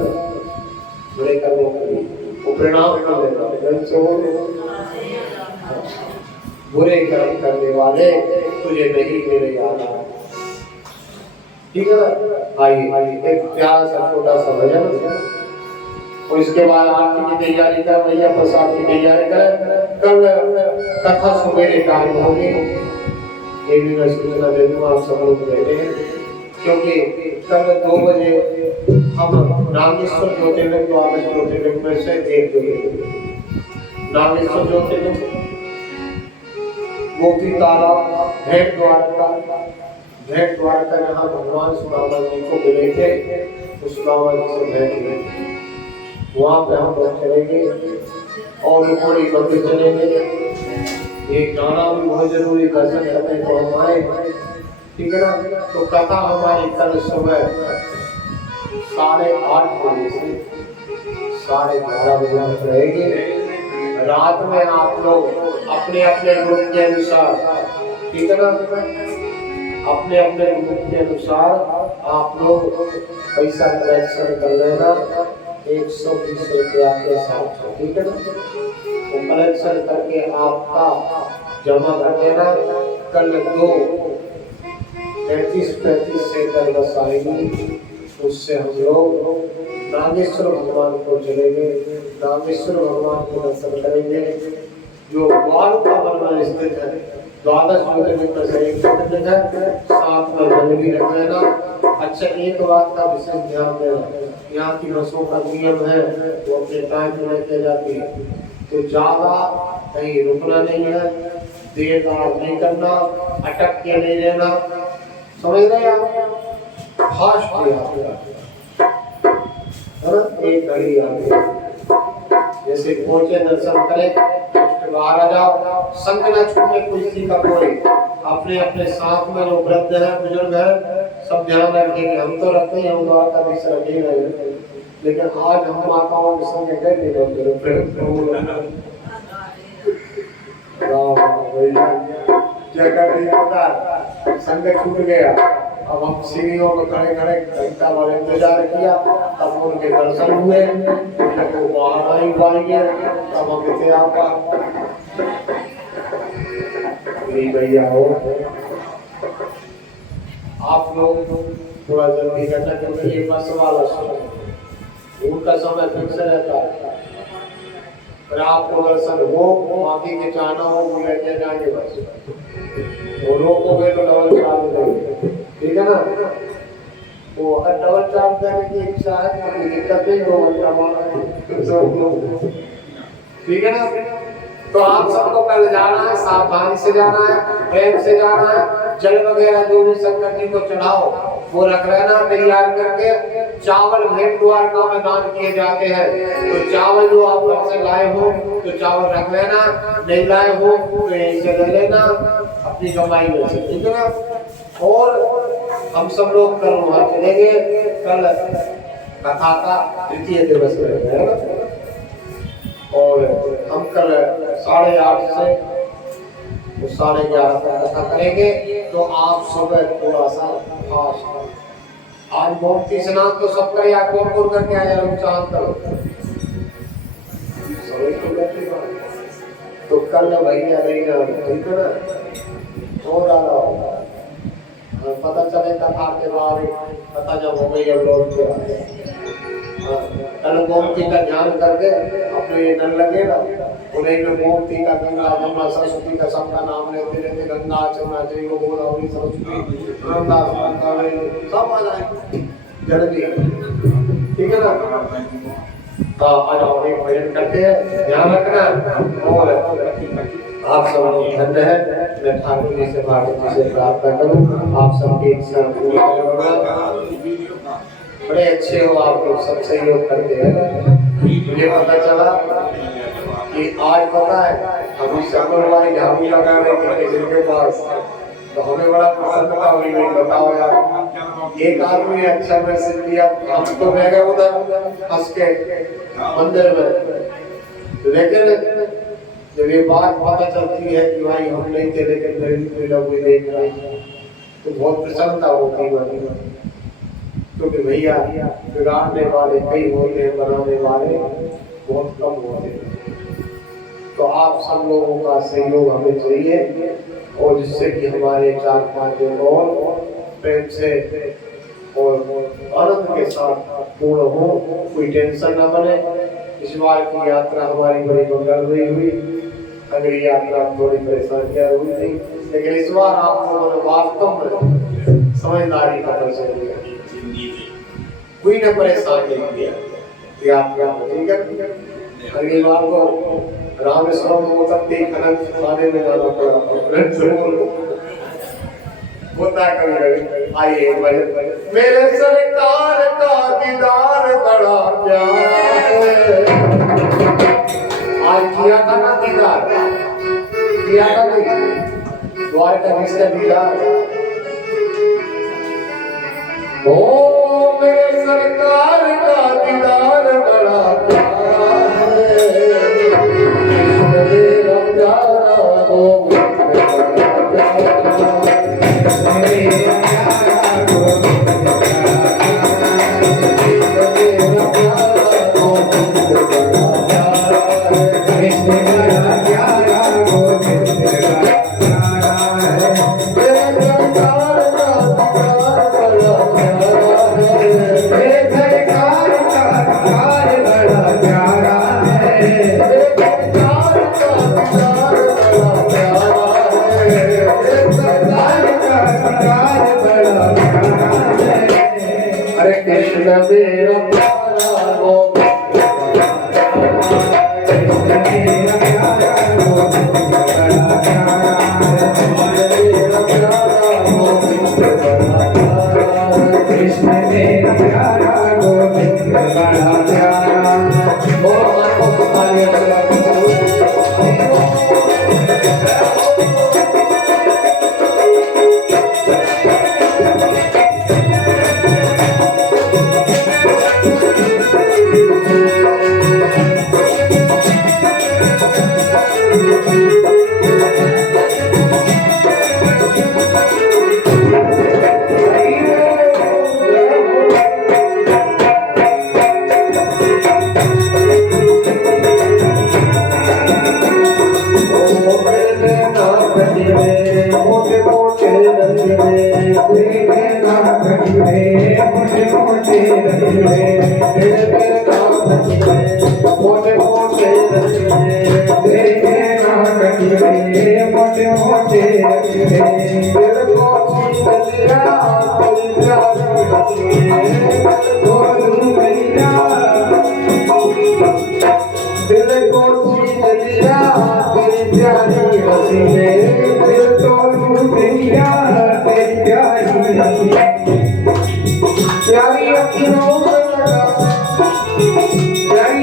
बुरे कर्मों के वो प्रणाम कर लेना। बुरे कर्म करने वाले तुझे नहीं मेरे याद आ। ठीक है ना? आइए एक प्यार सा छोटा सा भजन, और इसके बाद आरती की तैयारी कर, भैया प्रसाद की तैयारी कर। कल कथा सवेरे टाइम होगी, ये भी मैं सूचना दे दूं, आप सब लोग बैठे हैं, क्योंकि कल 2 बजे हम नागेश्वर ज्योतिर्लिंग, द्वादश ज्योतिर्लिंग में से एक ज्योतिर्लिंग नागेश्वर ज्योतिर्लिंग, गोपी तालाब, भेंट द्वारका यहाँ भगवान सुदामा जी को मिले थे, उस सुदामा जी से भेंट हुई, वहाँ पे हम लोग चलेंगे और थोड़ी मंदिर चलेंगे। एक गाना भी बहुत जरूरी, दर्शन करने को हम आए, ठीक है ना? तो कथा हमारी कल सुबह 8:30 बजे से 11:30 बजे तक रहेगी। रात में आप लोग अपने अपने ग्रुप के अनुसार, ठीक है ना, अपने अपने ग्रुप के अनुसार आप लोग पैसा कलेक्शन कर लेना, 120 रुपया के साथ, ठीक है ना? तो कलेक्शन करके आपका जमा कर देना। कल 2:35 से कल बस आएगी, उससे हम लोग नागेश्वर भगवान को चलेंगे, नागेश्वर भगवान को दर्शन करेंगे, जो द्वारका में स्थित है। द्वादश ज्योतिर्लिंग में से एक ज्योतिर्लिंग है, साथ में जल भी रख लेना। अच्छा, एक बात का विशेष ध्यान देना, यहाँ की बसों का नियम है वो अपने टाइम में लेके जाती है, तो ज्यादा कहीं रुकना नहीं है, देर रात नहीं करना, अटक के नहीं रहना, समझ रहे आप? फास्ट एक घड़ी आगे जैसे पहुंचे दर्शन करें, बाहर आ जाओ, संग न छूटे किसी का कोई, अपने अपने साथ में जो वृद्ध है, बुजुर्ग है, सब ध्यान रखेंगे। हम तो रखते हैं, हम द्वारका देश रखे रहे, लेकिन आज हम माताओं के संग गए क्या कर रही पता, संग छूट गया। अब हम सीढ़ियों में खड़े खड़े घंटा वाले इंतजार किया, तब उनके दर्शन हुए, तो बाहर आई पाएंगे, तब हम इसे आपका भैया हो। आप लोग थोड़ा जल्दी करना, क्योंकि ये बस वाला समय, उनका समय फिक्स रहता है। अगर आपको दर्शन हो, बाकी के चाहना हो, वो लेके जाएंगे बस, दोनों को भी तो डबल चार्ज देंगे, ठीक है ना? तो अगर डबल चार्ज देने की इच्छा है तो कोई दिक्कत नहीं, 2 घंटा, ठीक है ना? तो आप सबको कल जाना है, सावधानी से जाना है, प्रेम से जाना है। जल वगैरह जो भी शंकर जी को चढ़ाओ वो रख लेना तैयार करके, चावल भेंट द्वारका में दान किए जाते हैं। तो चावल जो आप घर से लाए हो तो चावल रख लेना, नहीं लाए हो तो यहीं से ले लेना अपनी कमाई में से, ठीक है ना। और हम सब लोग कल वहां चलेंगे, कल कथा का द्वितीय दिवस है और हम कल 8:30 से 11:30 तक कथा करेंगे। तो आप सुबह थोड़ा सा फास्ट, आज गोमती स्नान तो सब करे, आप कौन करके आया लोग चांद करो तो कल भैया नहीं ना, ठीक है ना। हो डाला होगा, पता चले कथा के बाद, कथा जब हो गई अब लौट के आए कल गोमती का ध्यान करके अपने नल लगेगा उन्हें में गोमती का, गंगा जमुना सरस्वती का सबका नाम लेते लेते गंगा जमुना जय गोदावरी सरस्वती नर्मदा सब आ जाए जल्दी, ठीक है ना। तो आज हम एक भजन करते हैं, ध्यान रखना। और आप सब लोग धन्य है, मैं ठाकुर जी से भागवत जी से प्रार्थना करूं आप सबकी इच्छा पूरी करूंगा। बड़े अच्छे हो आप लोग, सब सहयोग करते हैं। मुझे पता चला कि आज पता है अभी शंकर भाई झाड़ू लगा रहे थे जिनके पास, तो हमें बड़ा प्रसन्नता हुई। बताओ यार, एक आदमी अच्छा मैसेज दिया, हम तो रह गए उधर हंस के मंदिर में, लेकिन जब ये बात पता चलती है कि भाई हम नहीं थे लेकिन मेरे लोग भी देख रहे हैं तो बहुत प्रसन्नता होती है। क्योंकि भैया बिगाड़ने वाले कई होते हैं, बनाने वाले बहुत कम होते हैं। तो आप सब लोगों का सहयोग हमें चाहिए और जिससे कि हमारे 4-5 दिन और प्रेम से और आनंद के साथ पूर्ण हो, कोई टेंशन न बने। इस बार की यात्रा हमारी बड़ी मंगलमयी हुई, अगली यात्रा थोड़ी परेशानियां हुई थी, लेकिन इस बार आप लोगों ने वास्तव में समझदारी का परिचय दिया, कोई न परेशान नहीं किया यात्रा, ठीक है। अगली बार को रामेश्वरम हो सकती खनन खाने में जाना पड़ा होता कभी। आइए मेरे सरकार का दीदार बड़ा प्यार, आज किया था ना दीदार, किया था नहीं द्वारका किसका दीदार। ओ मेरे सरकार का दीदार बड़ा प्यार मेरा प्यारा हो प्यारी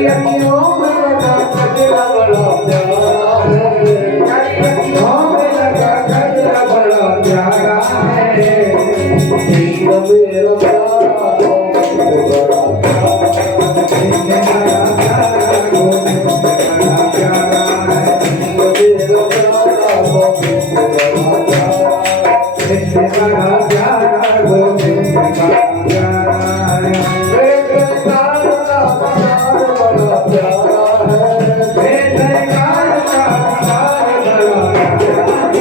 अखियों में लगा गजरा बड़ा प्यारा है, तेरी अखियों में लगा गजरा बड़ा प्यारा है, कृष्ण मेरा प्यारा गोविंद बड़ा प्यारा, कृष्ण मेरा प्यारा गोविंद बड़ा प्यारा है, कृष्ण मेरा प्यारा गोविंद बड़ा प्यारा, कृष्ण बड़ा प्यारा गोविंद बड़ा प्यारा है, मेरे प्यार का बड़ा प्यारा है, मेरे प्यार का बड़ा प्यारा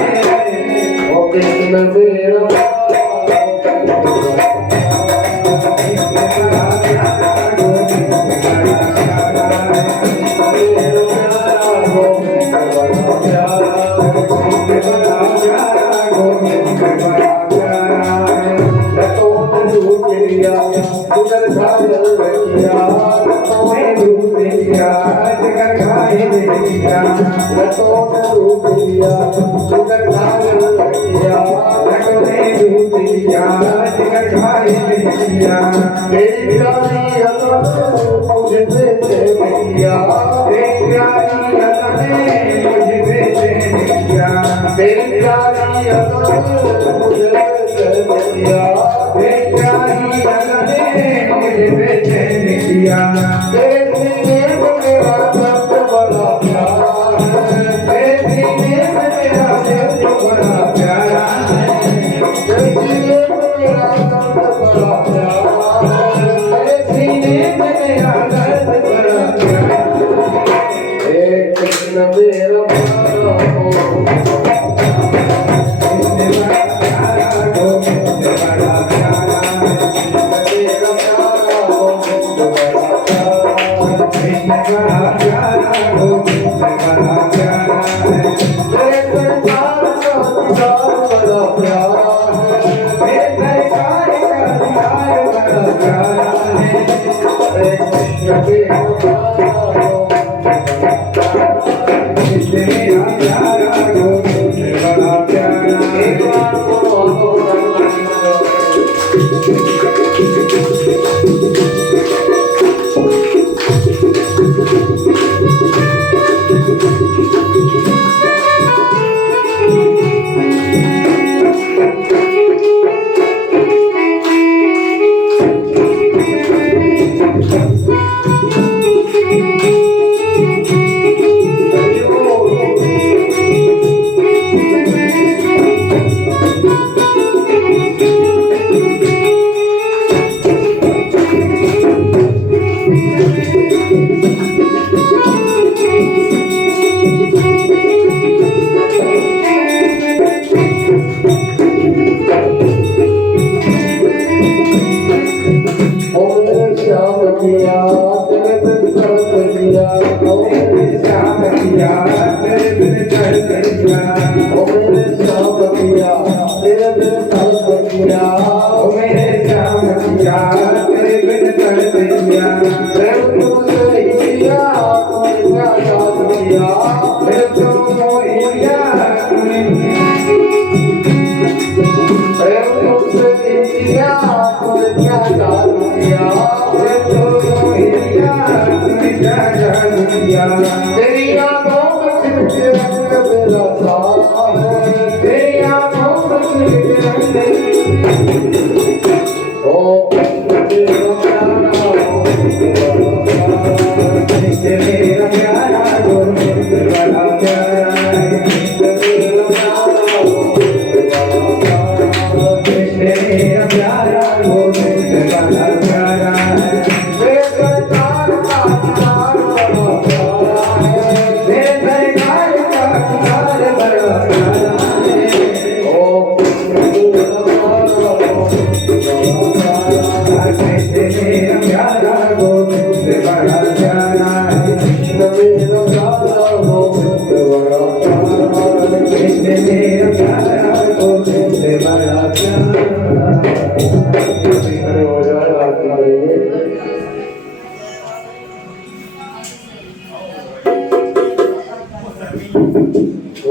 है, ओ कृष्ण मेरा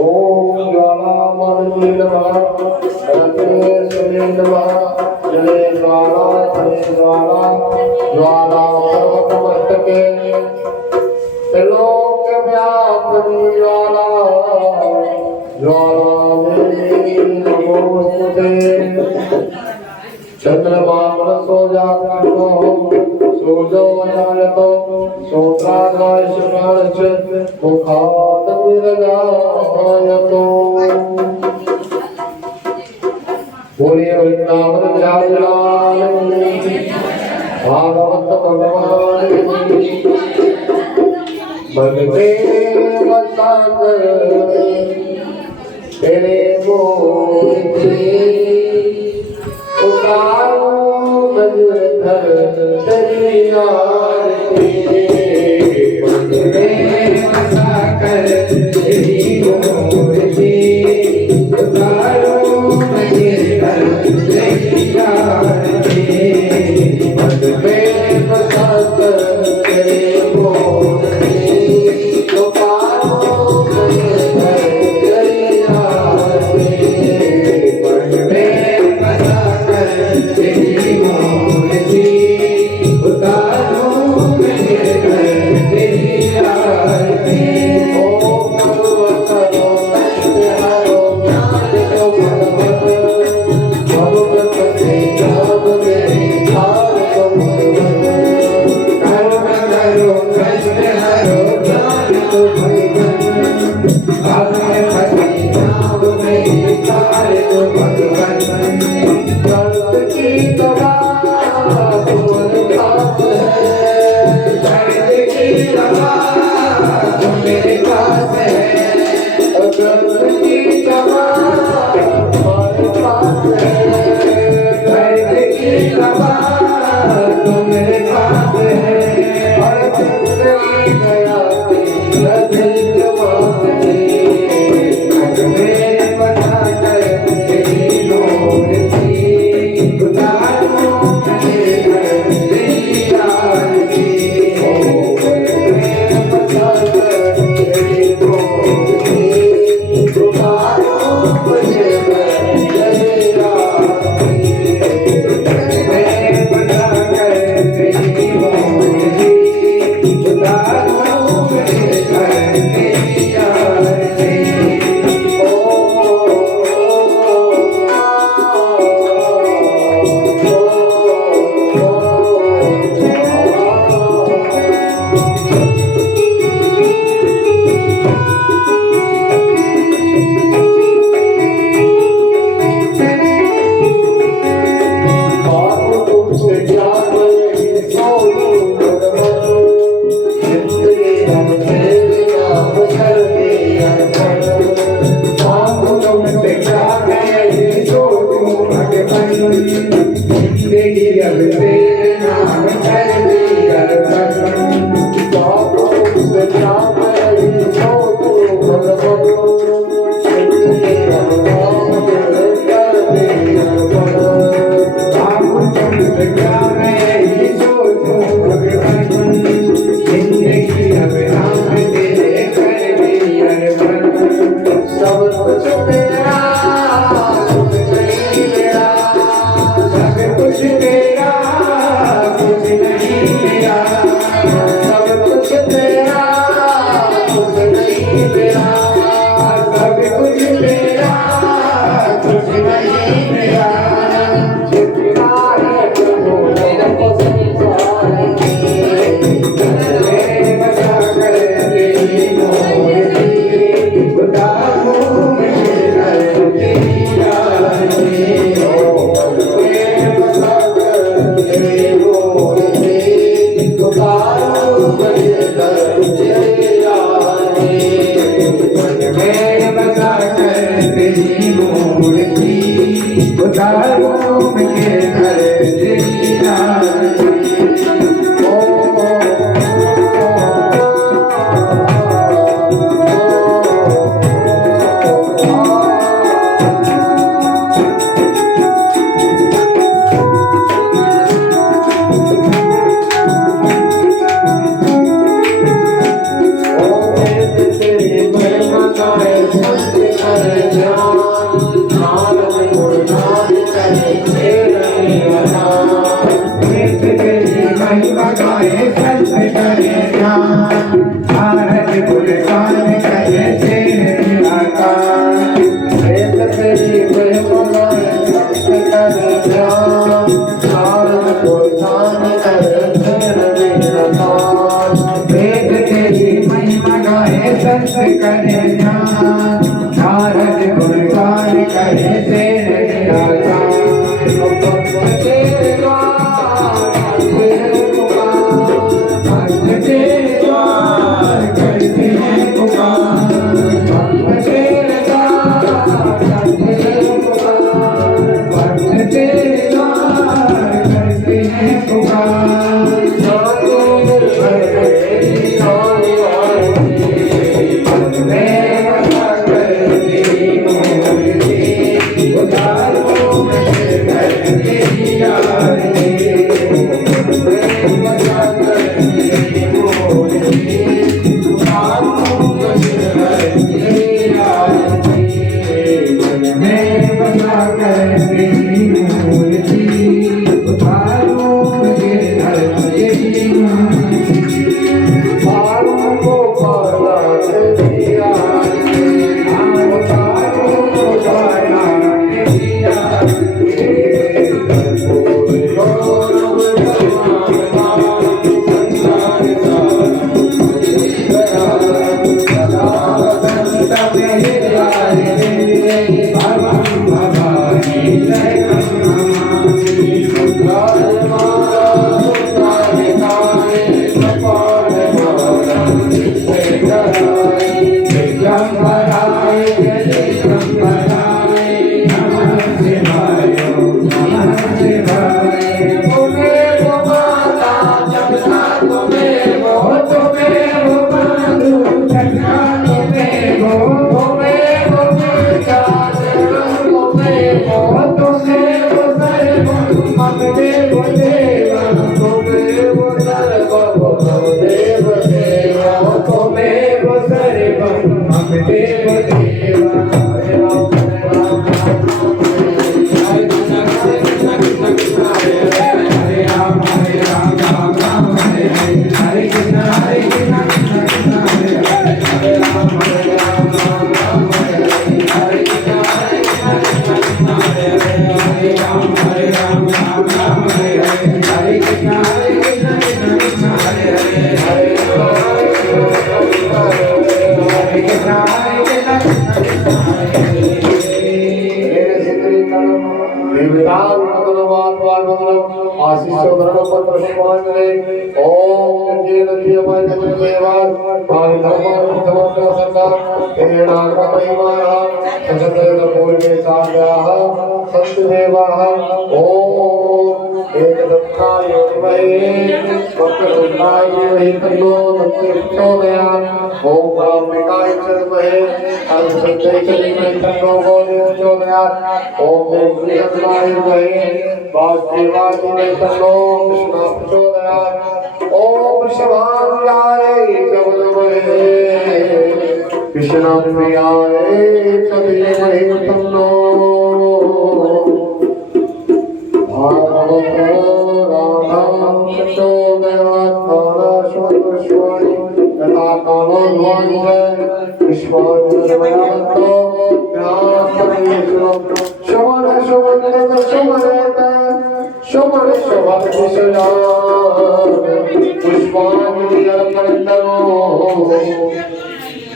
ओम ज्वाला चंद्रमा सो जातो सूर्यो जातो सोत्रागाय शुक्रांश मुखाद विरजायतो बोलिए वृंदावन बिहारी लाल भागवत भगवान मन में बसा कर तेरे मोती उतारो मजधर तेरी आरती मन में बसा कर तेरी मोती उतारो मजधर तेरी आरती मन में बसा कर तेरी मोती उतारो मजधर तेरी आरती मन में बसा कर तेरी मोती उतारो मजधर तेरी आरती ओम भगवत हरो ज्ञान को भगवत भगवत से नाम में हार को भगवत करो कृष्ण हरो ज्ञान को भगवत भगवत से नाम में हार को भगवत दर्द की दवा तुम्हारे पास है दर्द की दवा मेरे पास है दर्द की दवा तुम्हारे पास है दर्द की दवा मेरे पास है और तुमसे गया दिल जवाब मेरे बता कर तेरी मोती उतारो तेरी आरती मेरे बता कर तेरी मोती उतारो तेरी आरती मेरे बता कर तेरी मोती उतारो तेरी आरती नारद गुणगान करे से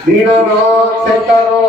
दीनानाथ करो